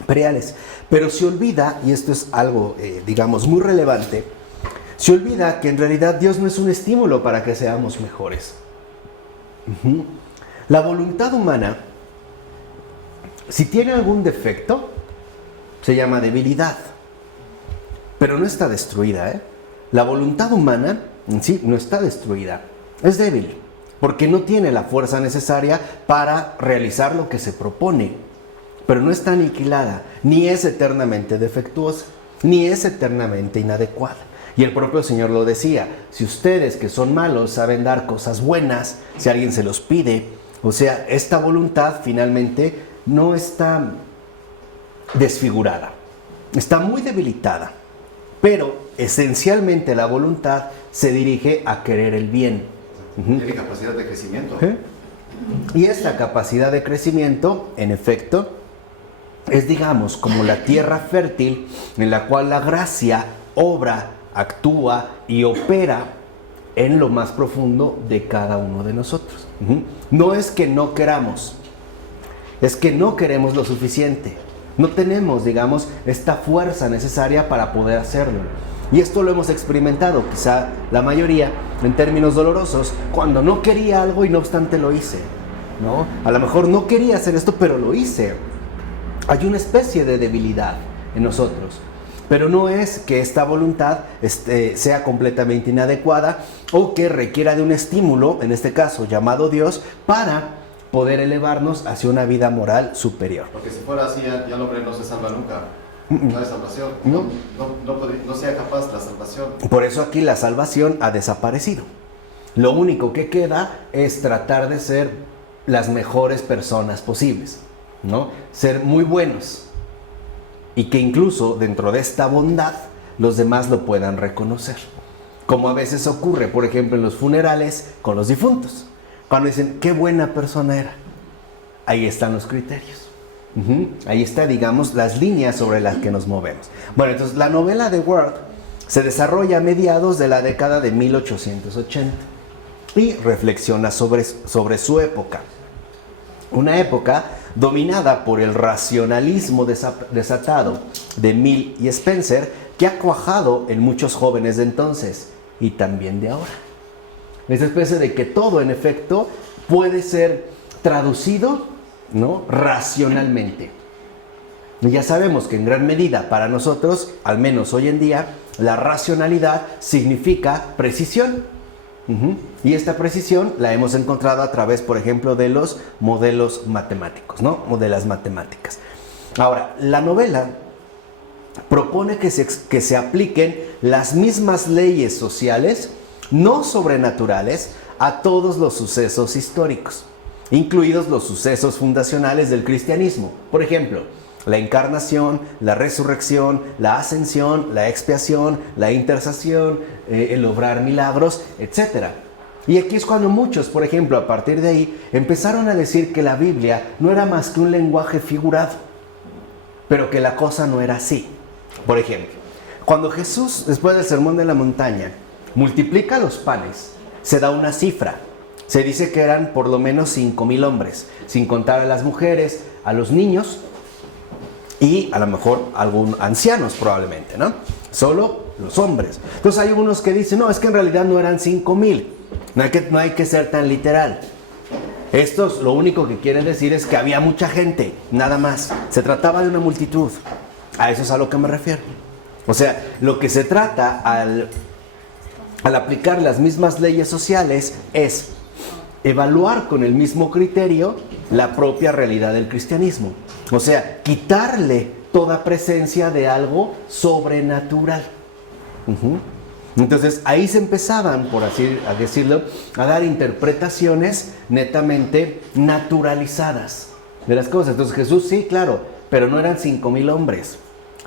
imperiales. Pero se olvida, y esto es algo, digamos, muy relevante, se olvida que en realidad Dios no es un estímulo para que seamos mejores. La voluntad humana, si tiene algún defecto, se llama debilidad, pero no está destruida, ¿eh? La voluntad humana en sí no está destruida, es débil, porque no tiene la fuerza necesaria para realizar lo que se propone, pero no está aniquilada, ni es eternamente defectuosa, ni es eternamente inadecuada. Y el propio Señor lo decía, si ustedes que son malos saben dar cosas buenas, si alguien se los pide, o sea, esta voluntad finalmente no está desfigurada, está muy debilitada, pero esencialmente la voluntad se dirige a querer el bien. Tiene capacidad de crecimiento. Y esta capacidad de crecimiento, en efecto, es, digamos, como la tierra fértil en la cual la gracia obra, actúa y opera en lo más profundo de cada uno de nosotros. No es que no queramos, es que no queremos lo suficiente. No tenemos, digamos, esta fuerza necesaria para poder hacerlo. Y esto lo hemos experimentado, quizá la mayoría, en términos dolorosos, cuando no quería algo y no obstante lo hice, ¿no? A lo mejor no quería hacer esto, pero lo hice. Hay una especie de debilidad en nosotros, pero no es que esta voluntad sea completamente inadecuada o que requiera de un estímulo, en este caso llamado Dios, para poder elevarnos hacia una vida moral superior. Porque si fuera así, ya el hombre no se salva nunca. No hay salvación. No sea capaz la salvación. Por eso aquí la salvación ha desaparecido. Lo único que queda es tratar de ser las mejores personas posibles, ¿no? Ser muy buenos. Y que incluso dentro de esta bondad los demás lo puedan reconocer. Como a veces ocurre, por ejemplo, en los funerales con los difuntos. Cuando dicen, qué buena persona era. Ahí están los criterios. Ahí está, digamos, las líneas sobre las que nos movemos. Bueno, entonces la novela de World se desarrolla a mediados de la década de 1880 y reflexiona sobre su época. Una época dominada por el racionalismo desatado de Mill y Spencer, que ha cuajado en muchos jóvenes de entonces y también de ahora. Esa especie de que todo, en efecto, puede ser traducido, ¿no?, racionalmente. Y ya sabemos que en gran medida para nosotros, al menos hoy en día, la racionalidad significa precisión. Y esta precisión la hemos encontrado a través, por ejemplo, de los modelos matemáticos, ¿no?, o de las matemáticas. Ahora, la novela propone que se apliquen las mismas leyes sociales, no sobrenaturales, a todos los sucesos históricos, incluidos los sucesos fundacionales del cristianismo. Por ejemplo, la encarnación, la resurrección, la ascensión, la expiación, la intercesión, el obrar milagros, etc. Y aquí es cuando muchos, por ejemplo, a partir de ahí, empezaron a decir que la Biblia no era más que un lenguaje figurado, pero que la cosa no era así. Por ejemplo, cuando Jesús, después del Sermón de la Montaña, multiplica los panes, se da una cifra. Se dice que eran por lo menos 5,000 hombres, sin contar a las mujeres, a los niños y a lo mejor algunos ancianos probablemente, ¿no? Solo los hombres. Entonces hay unos que dicen, no, es que en realidad no eran 5,000. No hay que ser tan literal. Estos lo único que quieren decir es que había mucha gente, nada más. Se trataba de una multitud. A eso es a lo que me refiero. O sea, lo que se trata al aplicar las mismas leyes sociales es evaluar con el mismo criterio la propia realidad del cristianismo. O sea, quitarle toda presencia de algo sobrenatural. Entonces ahí se empezaban, por así decirlo, a dar interpretaciones netamente naturalizadas de las cosas. Entonces Jesús, sí, claro, pero no eran 5,000 hombres.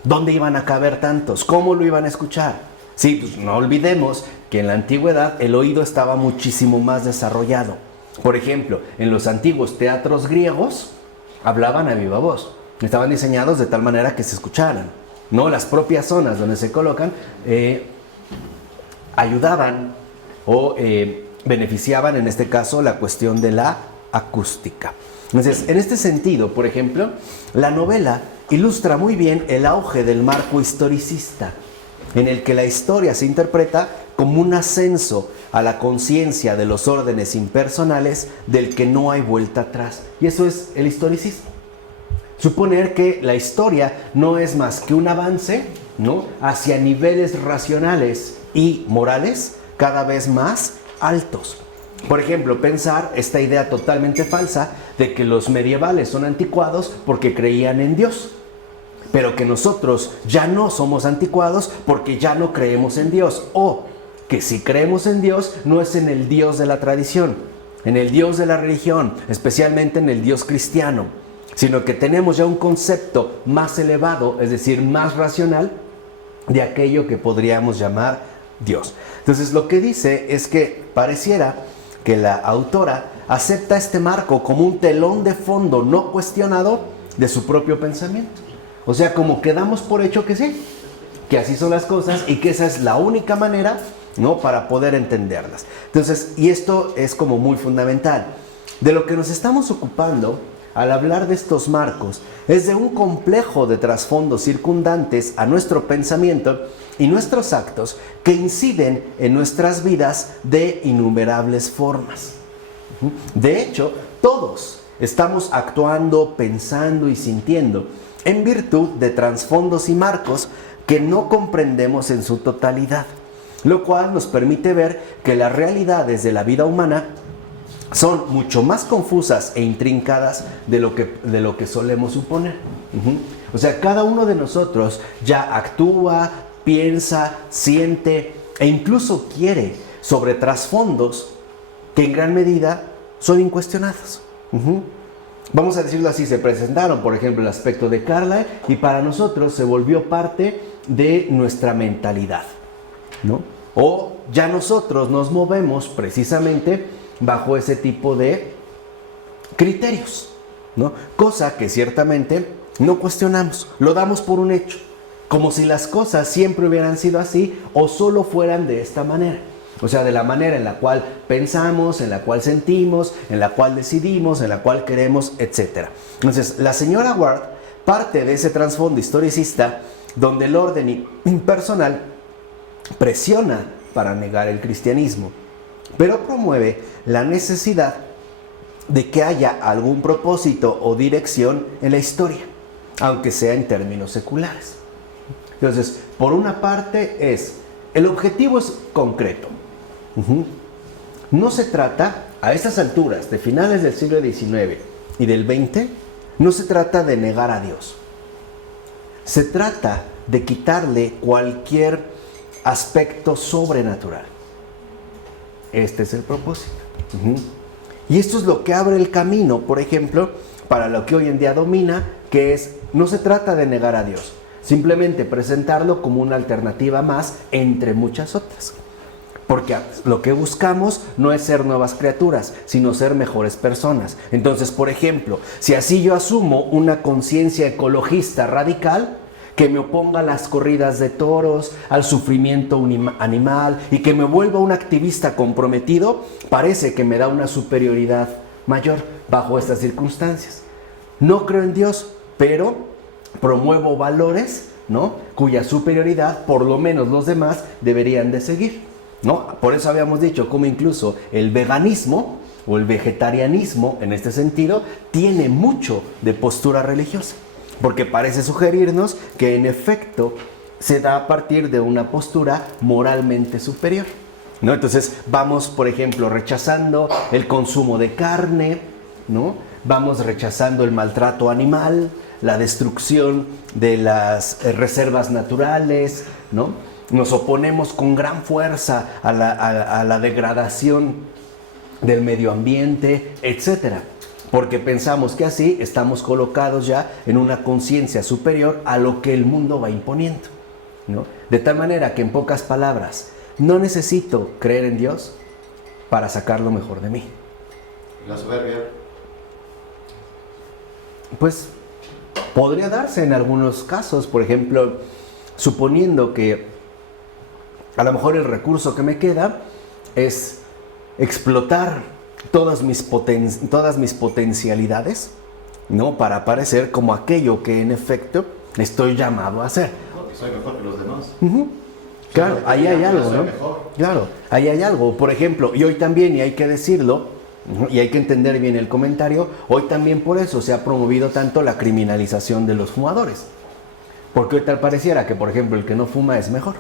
¿Dónde iban a caber tantos? ¿Cómo lo iban a escuchar? Sí, pues no olvidemos que en la antigüedad el oído estaba muchísimo más desarrollado. Por ejemplo, en los antiguos teatros griegos hablaban a viva voz. Estaban diseñados de tal manera que se escucharan, ¿no? Las propias zonas donde se colocan ayudaban o beneficiaban, en este caso, la cuestión de la acústica. Entonces, en este sentido, por ejemplo, la novela ilustra muy bien el auge del marco historicista, en el que la historia se interpreta como un ascenso a la conciencia de los órdenes impersonales del que no hay vuelta atrás. Y eso es el historicismo. Suponer que la historia no es más que un avance, ¿no?, hacia niveles racionales y morales cada vez más altos. Por ejemplo, pensar esta idea totalmente falsa de que los medievales son anticuados porque creían en Dios, pero que nosotros ya no somos anticuados porque ya no creemos en Dios, o que si creemos en Dios no es en el Dios de la tradición, en el Dios de la religión, especialmente en el Dios cristiano, sino que tenemos ya un concepto más elevado, es decir, más racional, de aquello que podríamos llamar Dios. Entonces, lo que dice es que pareciera que la autora acepta este marco como un telón de fondo no cuestionado de su propio pensamiento. O sea, como que damos por hecho que sí, que así son las cosas y que esa es la única manera, ¿no?, para poder entenderlas. Entonces, y esto es como muy fundamental. De lo que nos estamos ocupando al hablar de estos marcos es de un complejo de trasfondos circundantes a nuestro pensamiento y nuestros actos que inciden en nuestras vidas de innumerables formas. De hecho, todos estamos actuando, pensando y sintiendo en virtud de trasfondos y marcos que no comprendemos en su totalidad, lo cual nos permite ver que las realidades de la vida humana son mucho más confusas e intrincadas de lo que solemos suponer. O sea, cada uno de nosotros ya actúa, piensa, siente e incluso quiere sobre trasfondos que en gran medida son incuestionados. Vamos a decirlo así, se presentaron, por ejemplo, el aspecto de Carlyle y para nosotros se volvió parte de nuestra mentalidad, ¿no? O ya nosotros nos movemos precisamente bajo ese tipo de criterios, ¿no? Cosa que ciertamente no cuestionamos, lo damos por un hecho, como si las cosas siempre hubieran sido así o solo fueran de esta manera. O sea, de la manera en la cual pensamos, en la cual sentimos, en la cual decidimos, en la cual queremos, etc. Entonces, la señora Ward parte de ese trasfondo historicista donde el orden impersonal presiona para negar el cristianismo, pero promueve la necesidad de que haya algún propósito o dirección en la historia, aunque sea en términos seculares. Entonces, por una parte el objetivo es concreto. No se trata, a estas alturas de finales del siglo XIX y del XX, no se trata de negar a Dios. Se trata de quitarle cualquier aspecto sobrenatural. Este es el propósito. Y esto es lo que abre el camino, por ejemplo, para lo que hoy en día domina, que es, no se trata de negar a Dios, simplemente presentarlo como una alternativa más entre muchas otras. Porque lo que buscamos no es ser nuevas criaturas, sino ser mejores personas. Entonces, por ejemplo, si así yo asumo una conciencia ecologista radical, que me oponga a las corridas de toros, al sufrimiento animal y que me vuelva un activista comprometido, parece que me da una superioridad mayor bajo estas circunstancias. No creo en Dios, pero promuevo valores, ¿no?, cuya superioridad por lo menos los demás deberían de seguir, ¿no? Por eso habíamos dicho como incluso el veganismo o el vegetarianismo en este sentido tiene mucho de postura religiosa, porque parece sugerirnos que en efecto se da a partir de una postura moralmente superior, ¿no? Entonces vamos, por ejemplo, rechazando el consumo de carne, ¿no? Vamos rechazando el maltrato animal, la destrucción de las reservas naturales, ¿no? Nos oponemos con gran fuerza a la degradación del medio ambiente, etc. porque pensamos que así estamos colocados ya en una conciencia superior a lo que el mundo va imponiendo, ¿no? De tal manera que, en pocas palabras, no necesito creer en Dios para sacar lo mejor de mí. La soberbia. Pues podría darse en algunos casos, por ejemplo, suponiendo que a lo mejor el recurso que me queda es explotar todas mis potencialidades, ¿no? Para parecer como aquello que en efecto estoy llamado a hacer. No, que soy mejor que los demás. Claro, ahí hay algo, ¿no? Mejor. Claro, ahí hay algo. Por ejemplo, y hoy también, y hay que decirlo, y hay que entender bien el comentario, hoy también por eso se ha promovido tanto la criminalización de los fumadores. Porque hoy tal pareciera que, por ejemplo, el que no fuma es mejor.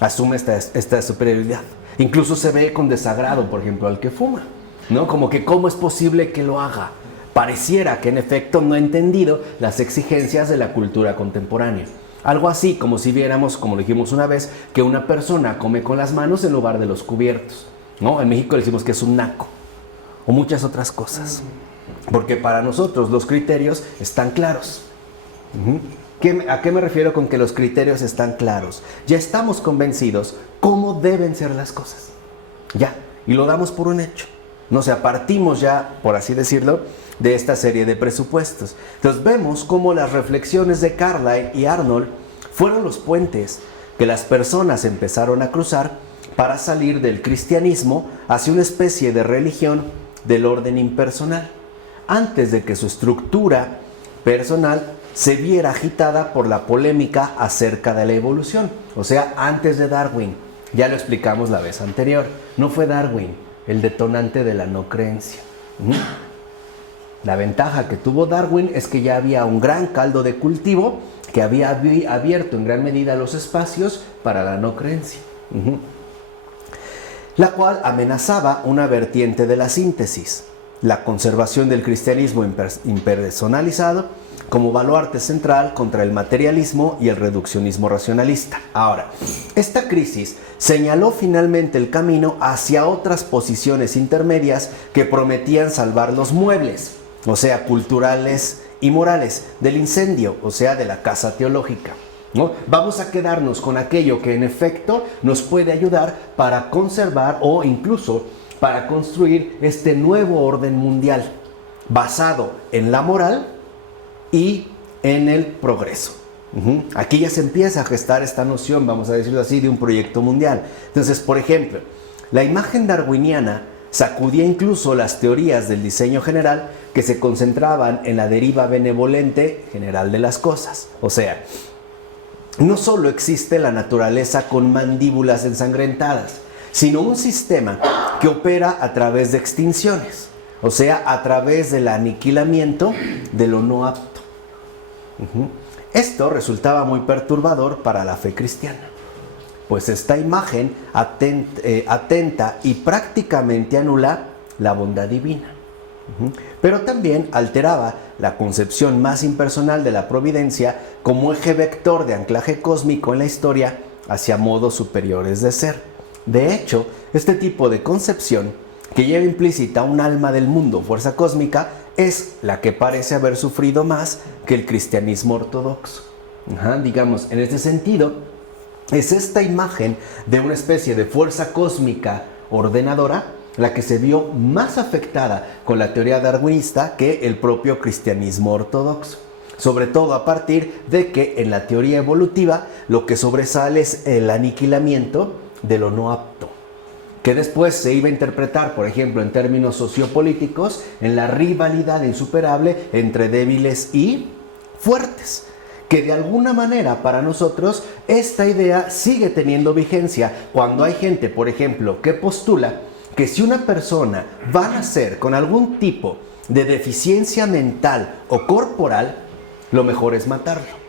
Asume esta superioridad. Incluso se ve con desagrado, por ejemplo, al que fuma, ¿no? Como que cómo es posible que lo haga. Pareciera que en efecto no ha entendido las exigencias de la cultura contemporánea. Algo así como si viéramos, como lo dijimos una vez, que una persona come con las manos en lugar de los cubiertos, ¿no? En México decimos que es un naco, o muchas otras cosas. Porque para nosotros los criterios están claros. ¿A qué me refiero con que los criterios están claros? Ya estamos convencidos cómo deben ser las cosas. Ya, y lo damos por un hecho. No sé, partimos ya, por así decirlo, de esta serie de presupuestos. Entonces vemos cómo las reflexiones de Carlyle y Arnold fueron los puentes que las personas empezaron a cruzar para salir del cristianismo hacia una especie de religión del orden impersonal, antes de que su estructura personal se viera agitada por la polémica acerca de la evolución. O sea, antes de Darwin. Ya lo explicamos la vez anterior. No fue Darwin el detonante de la no creencia. La ventaja que tuvo Darwin es que ya había un gran caldo de cultivo que había abierto en gran medida los espacios para la no creencia, la cual amenazaba una vertiente de la síntesis, la conservación del cristianismo impersonalizado como baluarte central contra el materialismo y el reduccionismo racionalista. Ahora, esta crisis señaló finalmente el camino hacia otras posiciones intermedias que prometían salvar los muebles, o sea, culturales y morales, del incendio, o sea, de la casa teológica, ¿no? Vamos a quedarnos con aquello que en efecto nos puede ayudar para conservar o incluso para construir este nuevo orden mundial basado en la moral y en el progreso. Aquí ya se empieza a gestar esta noción, vamos a decirlo así, de un proyecto mundial. Entonces, por ejemplo, la imagen darwiniana sacudía incluso las teorías del diseño general que se concentraban en la deriva benevolente general de las cosas. O sea, no solo existe la naturaleza con mandíbulas ensangrentadas, sino un sistema que opera a través de extinciones, o sea, a través del aniquilamiento de lo no apto. Esto resultaba muy perturbador para la fe cristiana, pues esta imagen atenta y prácticamente anula la bondad divina, pero también alteraba la concepción más impersonal de la providencia como eje vector de anclaje cósmico en la historia hacia modos superiores de ser. De hecho, este tipo de concepción, que lleva implícita un alma del mundo, fuerza cósmica, es la que parece haber sufrido más que el cristianismo ortodoxo. Digamos, en este sentido, es esta imagen de una especie de fuerza cósmica ordenadora la que se vio más afectada con la teoría darwinista que el propio cristianismo ortodoxo. Sobre todo a partir de que en la teoría evolutiva lo que sobresale es el aniquilamiento de lo no apto, que después se iba a interpretar, por ejemplo, en términos sociopolíticos, en la rivalidad insuperable entre débiles y fuertes, que de alguna manera para nosotros esta idea sigue teniendo vigencia cuando hay gente, por ejemplo, que postula que si una persona va a nacer con algún tipo de deficiencia mental o corporal, lo mejor es matarlo.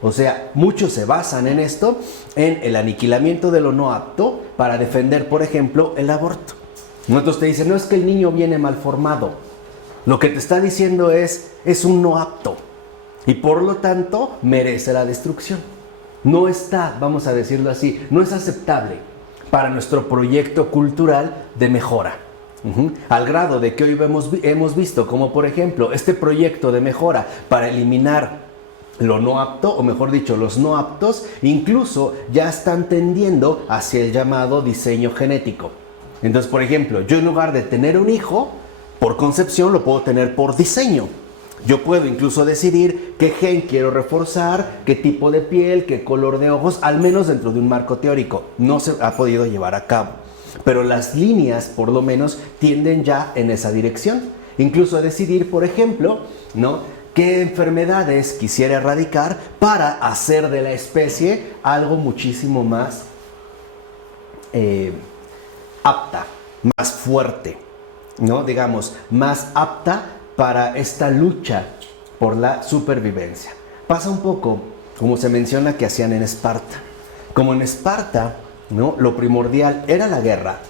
O sea, muchos se basan en esto, en el aniquilamiento de lo no apto, para defender, por ejemplo, el aborto. Otros te dicen, no es que el niño viene mal formado. Lo que te está diciendo es un no apto. Y por lo tanto, merece la destrucción. No está, vamos a decirlo así, no es aceptable para nuestro proyecto cultural de mejora. Al grado de que hoy hemos visto como, por ejemplo, este proyecto de mejora para eliminar lo no apto, o mejor dicho, los no aptos, incluso ya están tendiendo hacia el llamado diseño genético. Entonces, por ejemplo, yo en lugar de tener un hijo por concepción, lo puedo tener por diseño. Yo puedo incluso decidir qué gen quiero reforzar, qué tipo de piel, qué color de ojos, al menos dentro de un marco teórico. No se ha podido llevar a cabo, pero las líneas, por lo menos, tienden ya en esa dirección. Incluso a decidir, por ejemplo, ¿no?, qué enfermedades quisiera erradicar para hacer de la especie algo muchísimo más apta, más fuerte, ¿no? Digamos, más apta para esta lucha por la supervivencia. Pasa un poco como se menciona que hacían en Esparta. Como en Esparta, ¿no?, lo primordial era la guerra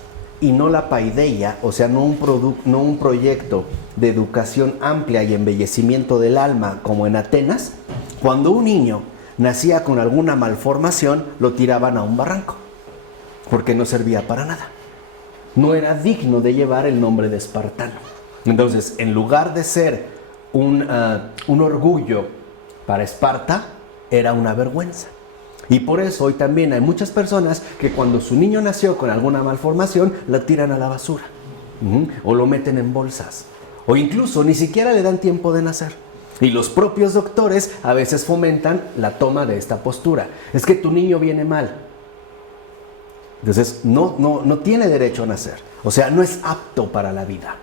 y no la paideia, o sea, no un proyecto de educación amplia y embellecimiento del alma como en Atenas. Cuando un niño nacía con alguna malformación, lo tiraban a un barranco, porque no servía para nada. No era digno de llevar el nombre de espartano. Entonces, en lugar de ser un orgullo para Esparta, era una vergüenza. Y por eso hoy también hay muchas personas que cuando su niño nació con alguna malformación, lo tiran a la basura. O lo meten en bolsas. O incluso ni siquiera le dan tiempo de nacer. Y los propios doctores a veces fomentan la toma de esta postura. Es que tu niño viene mal. Entonces no tiene derecho a nacer. O sea, no es apto para la vida.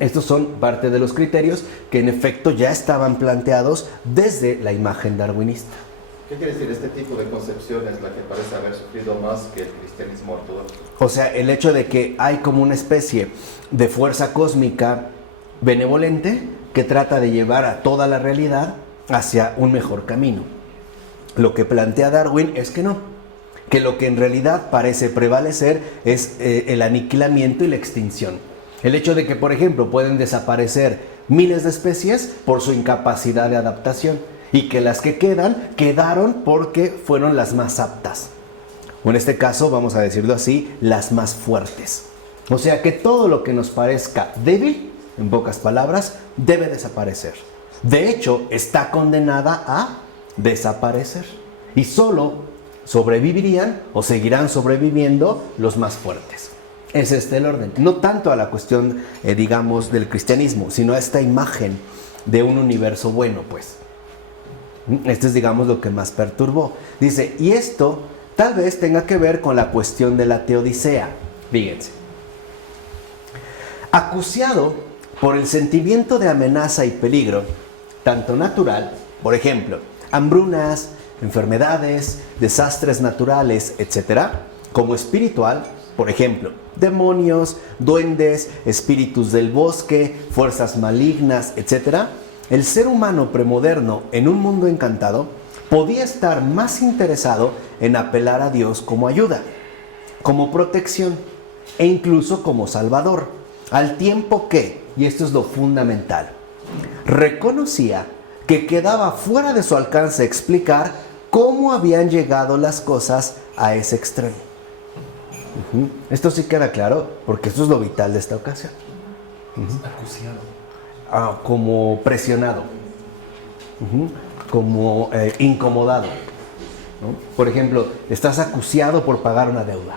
Estos son parte de los criterios que en efecto ya estaban planteados desde la imagen darwinista. ¿Qué quiere decir? Este tipo de concepción es la que parece haber sufrido más que el cristianismo ortodoxo. O sea, el hecho de que hay como una especie de fuerza cósmica benevolente que trata de llevar a toda la realidad hacia un mejor camino. Lo que plantea Darwin es que no, que lo que en realidad parece prevalecer es el aniquilamiento y la extinción. El hecho de que, por ejemplo, pueden desaparecer miles de especies por su incapacidad de adaptación y que las que quedaron porque fueron las más aptas. O en este caso, vamos a decirlo así, las más fuertes. O sea que todo lo que nos parezca débil, en pocas palabras, debe desaparecer. De hecho, está condenada a desaparecer. Y solo sobrevivirían o seguirán sobreviviendo los más fuertes. Es este el orden. No tanto a la cuestión, digamos, del cristianismo, sino a esta imagen de un universo bueno, pues. Esto es, digamos, lo que más perturbó. Dice, y esto tal vez tenga que ver con la cuestión de la teodicea. Fíjense. Acuciado por el sentimiento de amenaza y peligro, tanto natural, por ejemplo, hambrunas, enfermedades, desastres naturales, etc., como espiritual, por ejemplo, demonios, duendes, espíritus del bosque, fuerzas malignas, etc., el ser humano premoderno en un mundo encantado podía estar más interesado en apelar a Dios como ayuda, como protección e incluso como salvador, al tiempo que, y esto es lo fundamental, reconocía que quedaba fuera de su alcance explicar cómo habían llegado las cosas a ese extremo. Esto sí queda claro, porque esto es lo vital de esta ocasión. Acuciado. Como presionado, como incomodado, ¿no? Por ejemplo, estás acuciado por pagar una deuda,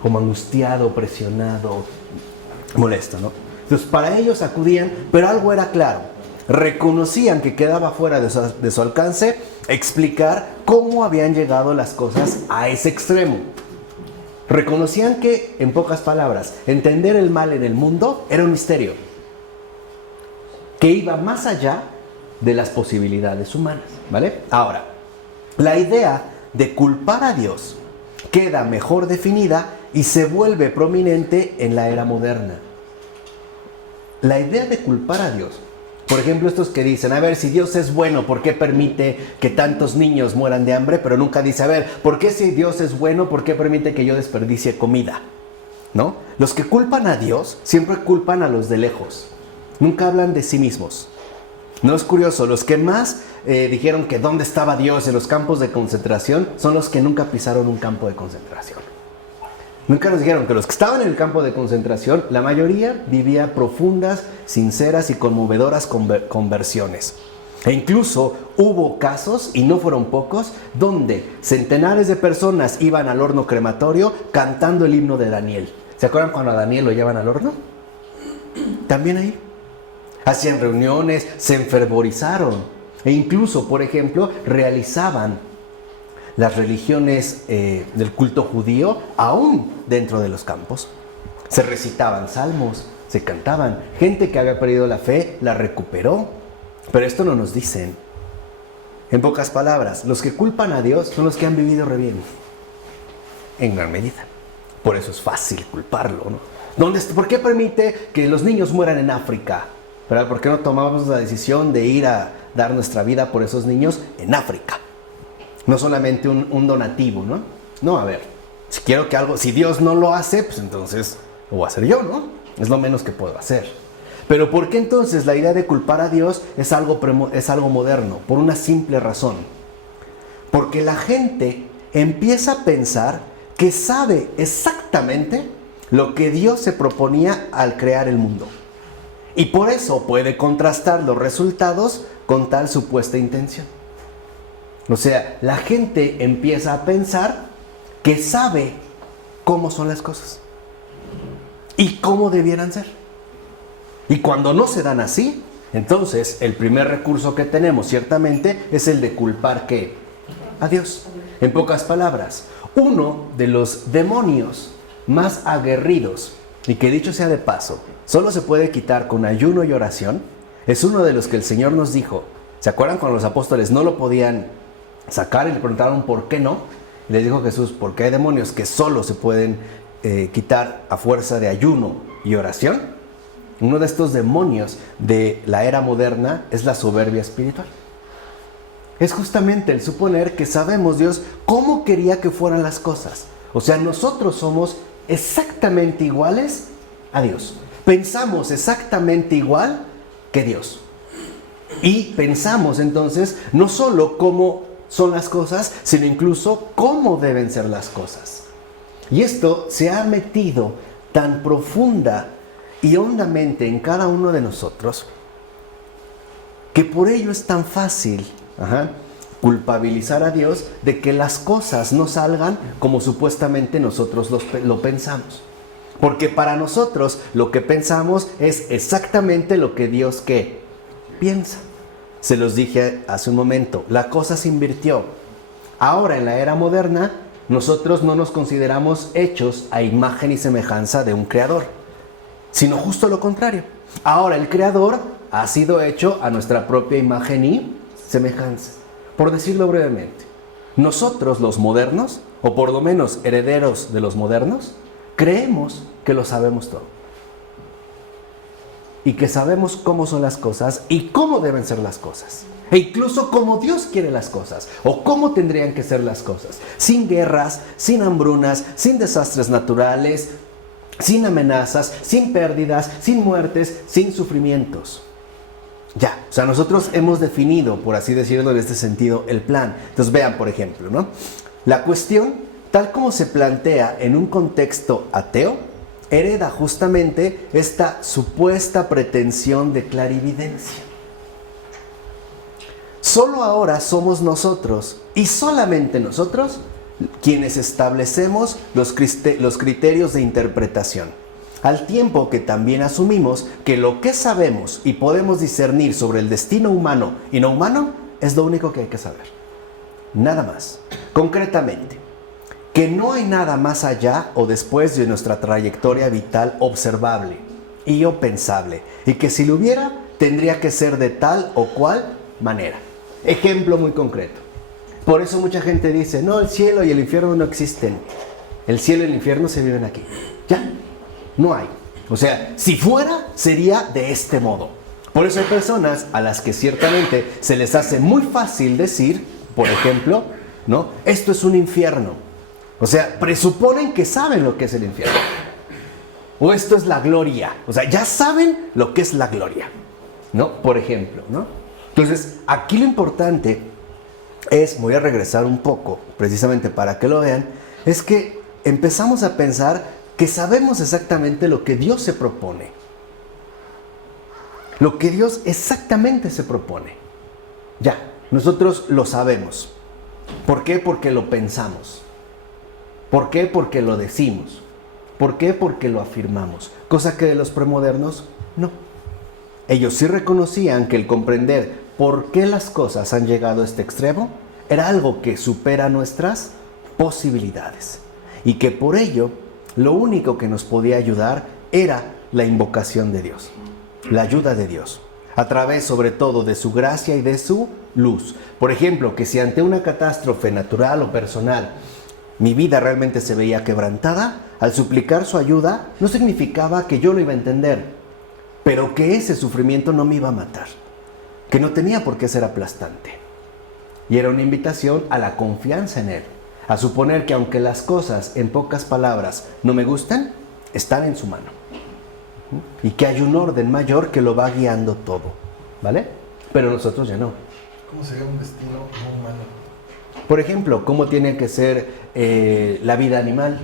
como angustiado, presionado, molesto, ¿no? Entonces, para ellos acudían, pero algo era claro. Reconocían que quedaba fuera de su alcance explicar cómo habían llegado las cosas a ese extremo. Reconocían que, en pocas palabras, entender el mal en el mundo era un misterio que iba más allá de las posibilidades humanas, ¿vale? Ahora, la idea de culpar a Dios queda mejor definida y se vuelve prominente en la era moderna. La idea de culpar a Dios, por ejemplo, estos que dicen, a ver, si Dios es bueno, ¿por qué permite que tantos niños mueran de hambre? Pero nunca dice, a ver, ¿por qué si Dios es bueno, por qué permite que yo desperdicie comida? ¿No? Los que culpan a Dios siempre culpan a los de lejos. Nunca hablan de sí mismos. No es curioso, los que más dijeron que dónde estaba Dios en los campos de concentración son los que nunca pisaron un campo de concentración. Nunca nos dijeron que los que estaban en el campo de concentración, la mayoría vivía profundas, sinceras y conmovedoras conversiones. E incluso hubo casos, y no fueron pocos, donde centenares de personas iban al horno crematorio cantando el himno de Daniel. ¿Se acuerdan cuando a Daniel lo llevan al horno? También ahí. Hacían reuniones, se enfervorizaron. E incluso, por ejemplo, realizaban las religiones del culto judío aún dentro de los campos. Se recitaban salmos, se cantaban. Gente que había perdido la fe la recuperó. Pero esto no nos dicen. En pocas palabras, los que culpan a Dios son los que han vivido re bien. En gran medida. Por eso es fácil culparlo, ¿no? ¿Por qué permite que los niños mueran en África? ¿Verdad? ¿Por qué no tomamos la decisión de ir a dar nuestra vida por esos niños en África? No solamente un donativo, ¿no? No, a ver, si quiero que algo, si Dios no lo hace, pues entonces lo voy a hacer yo, ¿no? Es lo menos que puedo hacer. Pero ¿por qué entonces la idea de culpar a Dios es algo moderno? Por una simple razón. Porque la gente empieza a pensar que sabe exactamente lo que Dios se proponía al crear el mundo. Y por eso puede contrastar los resultados con tal supuesta intención. O sea, la gente empieza a pensar que sabe cómo son las cosas y cómo debieran ser. Y cuando no se dan así, entonces el primer recurso que tenemos ciertamente es el de culpar ¿qué? A Dios. En pocas palabras, uno de los demonios más aguerridos, y que dicho sea de paso, solo se puede quitar con ayuno y oración, es uno de los que el Señor nos dijo. ¿Se acuerdan cuando los apóstoles no lo podían sacar y le preguntaron por qué no? Y les dijo Jesús, porque hay demonios que solo se pueden quitar a fuerza de ayuno y oración. Uno de estos demonios de la era moderna es la soberbia espiritual. Es justamente el suponer que sabemos Dios cómo quería que fueran las cosas. O sea, nosotros somos exactamente iguales a Dios. Pensamos exactamente igual que Dios. Y pensamos entonces no solo cómo son las cosas, sino incluso cómo deben ser las cosas. Y esto se ha metido tan profunda y hondamente en cada uno de nosotros que por ello es tan fácil culpabilizar a Dios de que las cosas no salgan como supuestamente nosotros lo pensamos. Porque para nosotros lo que pensamos es exactamente lo que Dios ¿qué? Piensa. Se los dije hace un momento, la cosa se invirtió. Ahora en la era moderna, nosotros no nos consideramos hechos a imagen y semejanza de un creador, sino justo lo contrario. Ahora el creador ha sido hecho a nuestra propia imagen y semejanza. Por decirlo brevemente, nosotros los modernos, o por lo menos herederos de los modernos, creemos que lo sabemos todo. Y que sabemos cómo son las cosas y cómo deben ser las cosas. E incluso cómo Dios quiere las cosas. O cómo tendrían que ser las cosas. Sin guerras, sin hambrunas, sin desastres naturales, sin amenazas, sin pérdidas, sin muertes, sin sufrimientos. Ya, o sea, nosotros hemos definido, por así decirlo en este sentido, el plan. Entonces vean, por ejemplo, ¿no? La cuestión, tal como se plantea en un contexto ateo, hereda justamente esta supuesta pretensión de clarividencia. Solo ahora somos nosotros, y solamente nosotros, quienes establecemos los criterios de interpretación, al tiempo que también asumimos que lo que sabemos y podemos discernir sobre el destino humano y no humano es lo único que hay que saber. Nada más. Concretamente, que no hay nada más allá o después de nuestra trayectoria vital observable y o pensable, y que si lo hubiera, tendría que ser de tal o cual manera. Ejemplo muy concreto. Por eso mucha gente dice, no, el cielo y el infierno no existen. El cielo y el infierno se viven aquí. Ya, no hay. O sea, si fuera, sería de este modo. Por eso hay personas a las que ciertamente se les hace muy fácil decir, por ejemplo, ¿no? Esto es un infierno. O sea, presuponen que saben lo que es el infierno. O esto es la gloria. O sea, ya saben lo que es la gloria, ¿no? Por ejemplo, ¿no? Entonces, aquí lo importante es, voy a regresar un poco, precisamente para que lo vean, es que empezamos a pensar que sabemos exactamente lo que Dios se propone. Lo que Dios exactamente se propone. Ya, nosotros lo sabemos. ¿Por qué? Porque lo pensamos. ¿Por qué? Porque lo decimos. ¿Por qué? Porque lo afirmamos. Cosa que de los premodernos, no. Ellos sí reconocían que el comprender por qué las cosas han llegado a este extremo era algo que supera nuestras posibilidades. Y que por ello, lo único que nos podía ayudar era la invocación de Dios. La ayuda de Dios. A través, sobre todo, de su gracia y de su luz. Por ejemplo, que si ante una catástrofe natural o personal mi vida realmente se veía quebrantada, al suplicar su ayuda no significaba que yo lo iba a entender, pero que ese sufrimiento no me iba a matar, que no tenía por qué ser aplastante. Y era una invitación a la confianza en Él, a suponer que aunque las cosas, en pocas palabras, no me gustan, están en su mano. Y que hay un orden mayor que lo va guiando todo, ¿vale? Pero nosotros ya no. ¿Cómo sería un destino no humano? Por ejemplo, cómo tiene que ser la vida animal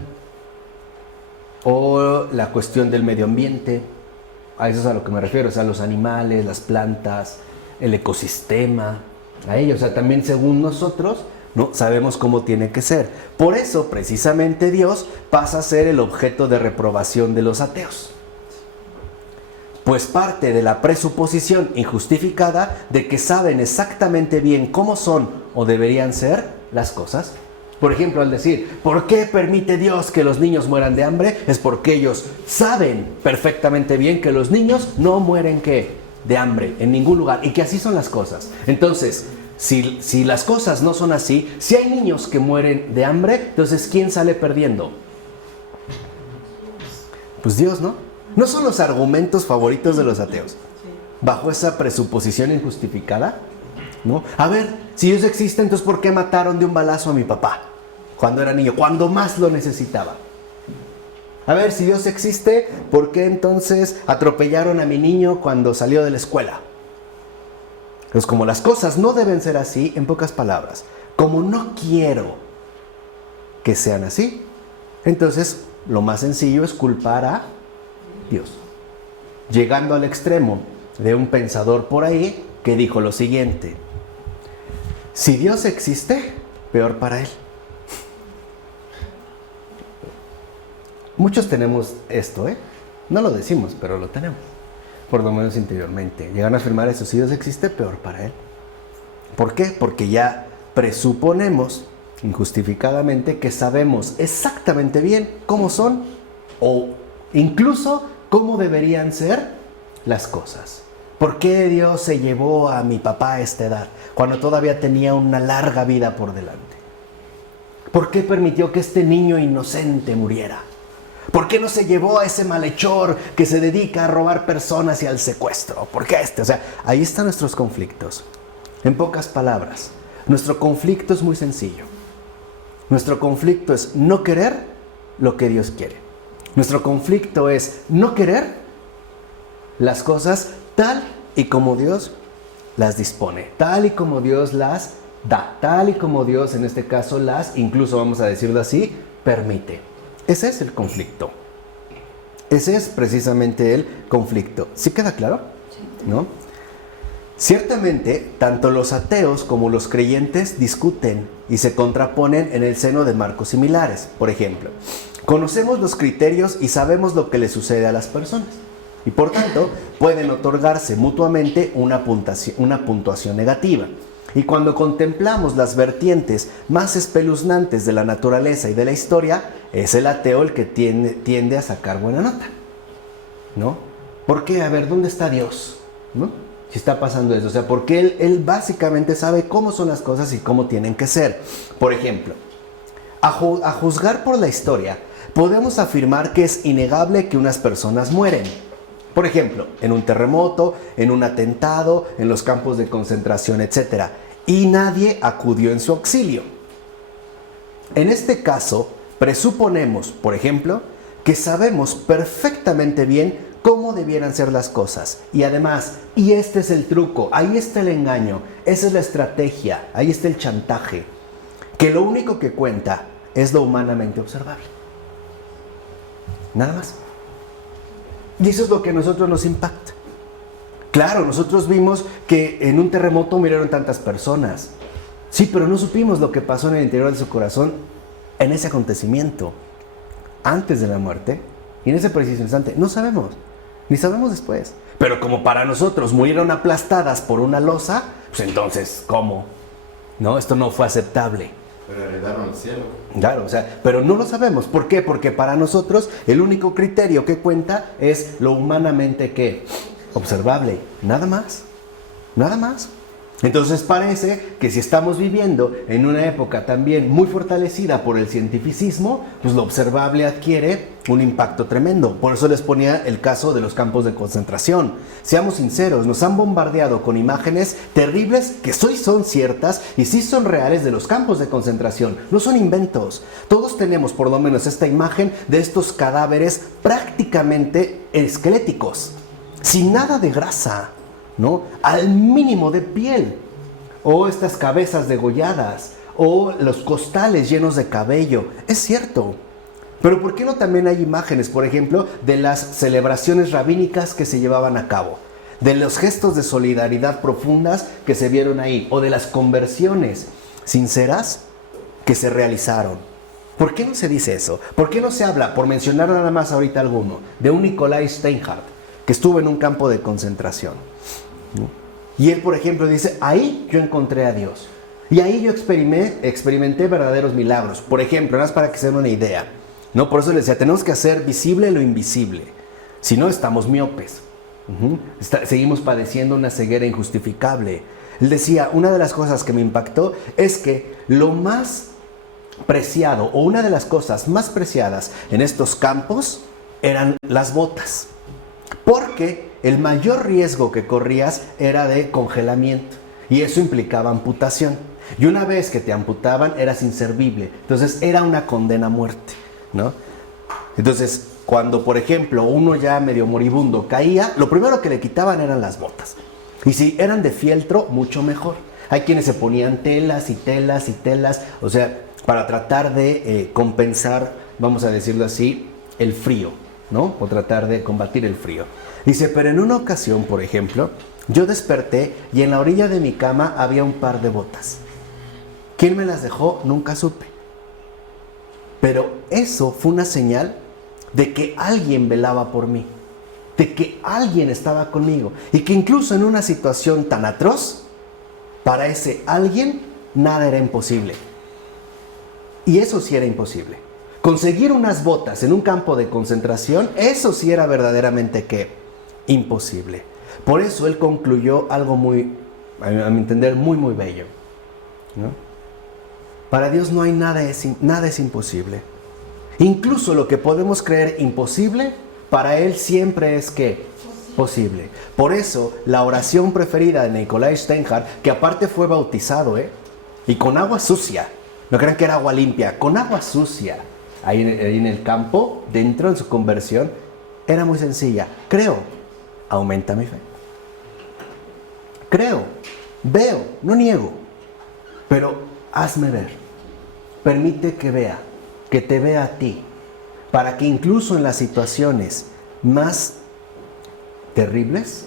o la cuestión del medio ambiente. A eso es a lo que me refiero, o sea, los animales, las plantas, el ecosistema, a ellos. O sea, también según nosotros, ¿no? Sabemos cómo tiene que ser. Por eso, precisamente, Dios pasa a ser el objeto de reprobación de los ateos. Pues parte de la presuposición injustificada de que saben exactamente bien cómo son o deberían ser las cosas. Por ejemplo, al decir, ¿por qué permite Dios que los niños mueran de hambre? Es porque ellos saben perfectamente bien que los niños no mueren ¿qué? De hambre en ningún lugar y que así son las cosas. Entonces, si las cosas no son así, si hay niños que mueren de hambre, entonces ¿quién sale perdiendo? Pues Dios, ¿no? ¿No son los argumentos favoritos de los ateos? Bajo esa presuposición injustificada, ¿no? A ver, si Dios existe, entonces ¿por qué mataron de un balazo a mi papá cuando era niño? Cuando más lo necesitaba. A ver, si Dios existe, ¿por qué entonces atropellaron a mi niño cuando salió de la escuela? Pues como las cosas no deben ser así, en pocas palabras, como no quiero que sean así, entonces lo más sencillo es culpar a Dios. Llegando al extremo de un pensador por ahí que dijo lo siguiente: si Dios existe, peor para Él. Muchos tenemos esto, no lo decimos, pero lo tenemos, por lo menos interiormente. Llegan a afirmar eso: si Dios existe, peor para Él. ¿Por qué? Porque ya presuponemos injustificadamente que sabemos exactamente bien cómo son o incluso cómo deberían ser las cosas. ¿Por qué Dios se llevó a mi papá a esta edad, cuando todavía tenía una larga vida por delante? ¿Por qué permitió que este niño inocente muriera? ¿Por qué no se llevó a ese malhechor que se dedica a robar personas y al secuestro? ¿Por qué O sea, ahí están nuestros conflictos. En pocas palabras, nuestro conflicto es muy sencillo. Nuestro conflicto es no querer lo que Dios quiere. Nuestro conflicto es no querer las cosas tal y como Dios las dispone, tal y como Dios las da, tal y como Dios en este caso las, incluso vamos a decirlo así, permite. Ese es el conflicto. Ese es precisamente el conflicto. ¿Sí queda claro? Sí. ¿No? Ciertamente, tanto los ateos como los creyentes discuten y se contraponen en el seno de marcos similares. Por ejemplo, conocemos los criterios y sabemos lo que le sucede a las personas. Y por tanto, pueden otorgarse mutuamente una puntuación negativa. Y cuando contemplamos las vertientes más espeluznantes de la naturaleza y de la historia, es el ateo el que tiende a sacar buena nota, ¿no? ¿Por qué? A ver, ¿dónde está Dios? ¿No? Si está pasando eso. O sea, porque él básicamente sabe cómo son las cosas y cómo tienen que ser. Por ejemplo, a juzgar por la historia, podemos afirmar que es innegable que unas personas mueren. Por ejemplo, en un terremoto, en un atentado, en los campos de concentración, etc. Y nadie acudió en su auxilio. En este caso, presuponemos, por ejemplo, que sabemos perfectamente bien cómo debieran ser las cosas. Y además, y este es el truco, ahí está el engaño, esa es la estrategia, ahí está el chantaje, que lo único que cuenta es lo humanamente observable. Nada más. Y eso es lo que a nosotros nos impacta. Claro, nosotros vimos que en un terremoto murieron tantas personas. Sí, pero no supimos lo que pasó en el interior de su corazón en ese acontecimiento, antes de la muerte y en ese preciso instante. No sabemos, ni sabemos después. Pero como para nosotros murieron aplastadas por una losa, pues entonces, ¿cómo? No, esto no fue aceptable. Pero heredaron el cielo. Claro, o sea, pero no lo sabemos. ¿Por qué? Porque para nosotros el único criterio que cuenta es lo humanamente ¿qué? Observable. Nada más. Nada más. Entonces parece que si estamos viviendo en una época también muy fortalecida por el cientificismo, pues lo observable adquiere un impacto tremendo. Por eso les ponía el caso de los campos de concentración. Seamos sinceros, nos han bombardeado con imágenes terribles que sí son ciertas y sí son reales de los campos de concentración. No son inventos. Todos tenemos por lo menos esta imagen de estos cadáveres prácticamente esqueléticos, sin nada de grasa, ¿no? Al mínimo de piel, o estas cabezas degolladas, o los costales llenos de cabello. Es cierto, pero ¿por qué no también hay imágenes, por ejemplo, de las celebraciones rabínicas que se llevaban a cabo, de los gestos de solidaridad profundas que se vieron ahí, o de las conversiones sinceras que se realizaron? ¿Por qué no se dice eso? ¿Por qué no se habla, por mencionar nada más ahorita alguno, de un Nikolai Steinhardt que estuvo en un campo de concentración? Y él, por ejemplo, dice, ahí yo encontré a Dios. Y ahí yo experimenté verdaderos milagros. Por ejemplo, nada más para que se den una idea, ¿no? Por eso les decía, tenemos que hacer visible lo invisible. Si no, estamos miopes. Seguimos padeciendo una ceguera injustificable. Él decía, una de las cosas que me impactó es que lo más preciado, o una de las cosas más preciadas en estos campos, eran las botas. Porque el mayor riesgo que corrías era de congelamiento y eso implicaba amputación. Y una vez que te amputaban eras inservible. Entonces era una condena a muerte, ¿no? Entonces, cuando por ejemplo uno ya medio moribundo caía, lo primero que le quitaban eran las botas. Y si eran de fieltro, mucho mejor. Hay quienes se ponían telas y telas y telas, o sea, para tratar de compensar, vamos a decirlo así, el frío, ¿no? O tratar de combatir el frío. Dice, pero en una ocasión, por ejemplo, yo desperté y en la orilla de mi cama había un par de botas. ¿Quién me las dejó? Nunca supe. Pero eso fue una señal de que alguien velaba por mí, de que alguien estaba conmigo y que incluso en una situación tan atroz, para ese alguien nada era imposible. Y eso sí era imposible. Conseguir unas botas en un campo de concentración, eso sí era verdaderamente ¿qué? Imposible. Por eso él concluyó algo muy, a mi entender, muy muy bello, ¿no? Para Dios no hay nada es imposible. Incluso lo que podemos creer imposible, para Él siempre es ¿qué? Posible. Por eso la oración preferida de Nikolai Steinhardt, que aparte fue bautizado, y con agua sucia, no crean que era agua limpia, con agua sucia, ahí en el campo, dentro en su conversión, era muy sencilla. Creo, aumenta mi fe. Creo, veo, no niego, pero hazme ver. Permite que vea, que te vea a ti, para que incluso en las situaciones más terribles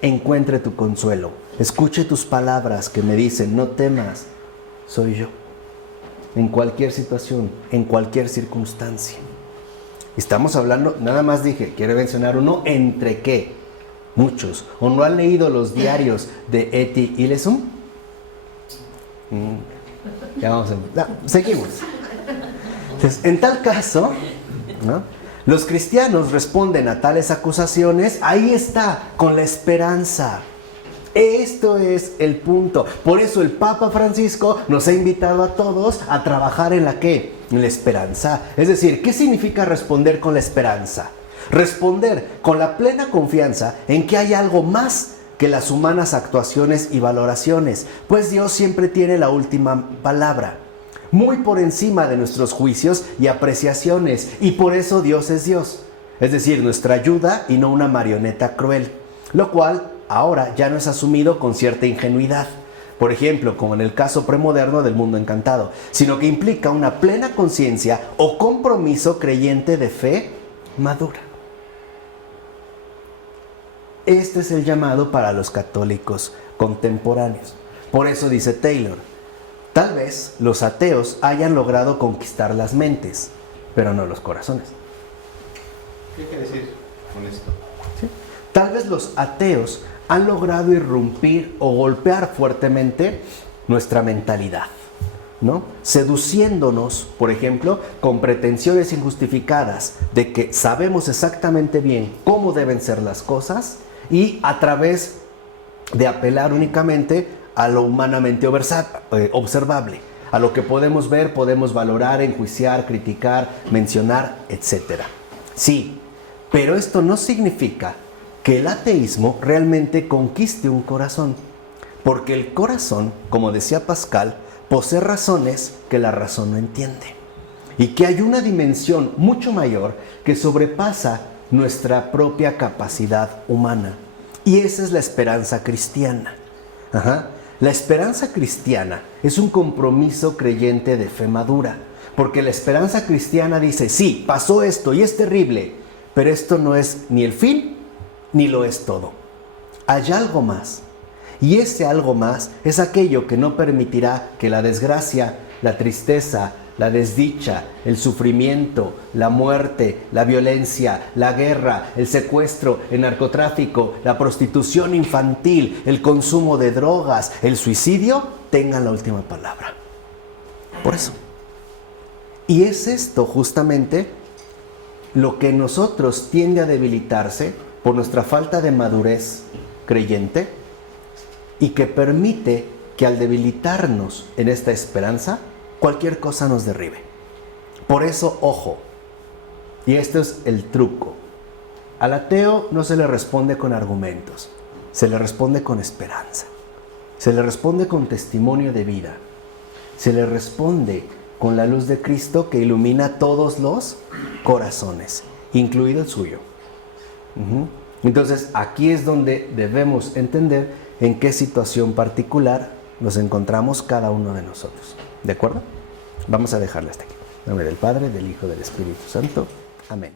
encuentre tu consuelo. Escuche tus palabras que me dicen, no temas, soy yo. En cualquier situación, en cualquier circunstancia. Estamos hablando, nada más dije, quiero mencionar uno, ¿entre qué? Muchos. ¿O no han leído los diarios de Etty Hillesum? Ya vamos a... seguimos. Entonces, en tal caso, ¿no? Los cristianos responden a tales acusaciones, ahí está, con la esperanza. Esto es el punto. Por eso el Papa Francisco nos ha invitado a todos a trabajar en la ¿qué? En la esperanza. Es decir, ¿qué significa responder con la esperanza? Responder con la plena confianza en que hay algo más que las humanas actuaciones y valoraciones, pues Dios siempre tiene la última palabra, muy por encima de nuestros juicios y apreciaciones, y por eso Dios es Dios, es decir, nuestra ayuda y no una marioneta cruel, lo cual ahora ya no es asumido con cierta ingenuidad, por ejemplo, como en el caso premoderno del Mundo Encantado, sino que implica una plena conciencia o compromiso creyente de fe madura. Este es el llamado para los católicos contemporáneos. Por eso dice Taylor, tal vez los ateos hayan logrado conquistar las mentes, pero no los corazones. ¿Qué quiere decir con esto? ¿Sí? Tal vez los ateos han logrado irrumpir o golpear fuertemente nuestra mentalidad, ¿no? Seduciéndonos, por ejemplo, con pretensiones injustificadas de que sabemos exactamente bien cómo deben ser las cosas y a través de apelar únicamente a lo humanamente observable, a lo que podemos ver, podemos valorar, enjuiciar, criticar, mencionar, etc. Sí, pero esto no significa que el ateísmo realmente conquiste un corazón, porque el corazón, como decía Pascal, posee razones que la razón no entiende, y que hay una dimensión mucho mayor que sobrepasa nuestra propia capacidad humana, y esa es la esperanza cristiana. La esperanza cristiana es un compromiso creyente de fe madura, porque la esperanza cristiana dice, sí, pasó esto y es terrible, pero esto no es ni el fin ni lo es todo. Hay algo más, y ese algo más es aquello que no permitirá que la desgracia, la tristeza, la desdicha, el sufrimiento, la muerte, la violencia, la guerra, el secuestro, el narcotráfico, la prostitución infantil, el consumo de drogas, el suicidio, tengan la última palabra. Por eso. Y es esto justamente lo que en nosotros tiende a debilitarse por nuestra falta de madurez creyente y que permite que al debilitarnos en esta esperanza, cualquier cosa nos derribe. Por eso, ojo, y esto es el truco, al ateo no se le responde con argumentos, se le responde con esperanza, se le responde con testimonio de vida, se le responde con la luz de Cristo que ilumina todos los corazones, incluido el suyo. Entonces, aquí es donde debemos entender en qué situación particular nos encontramos cada uno de nosotros. ¿De acuerdo? Vamos a dejarlo hasta aquí. En nombre del Padre, del Hijo, del Espíritu Santo. Amén.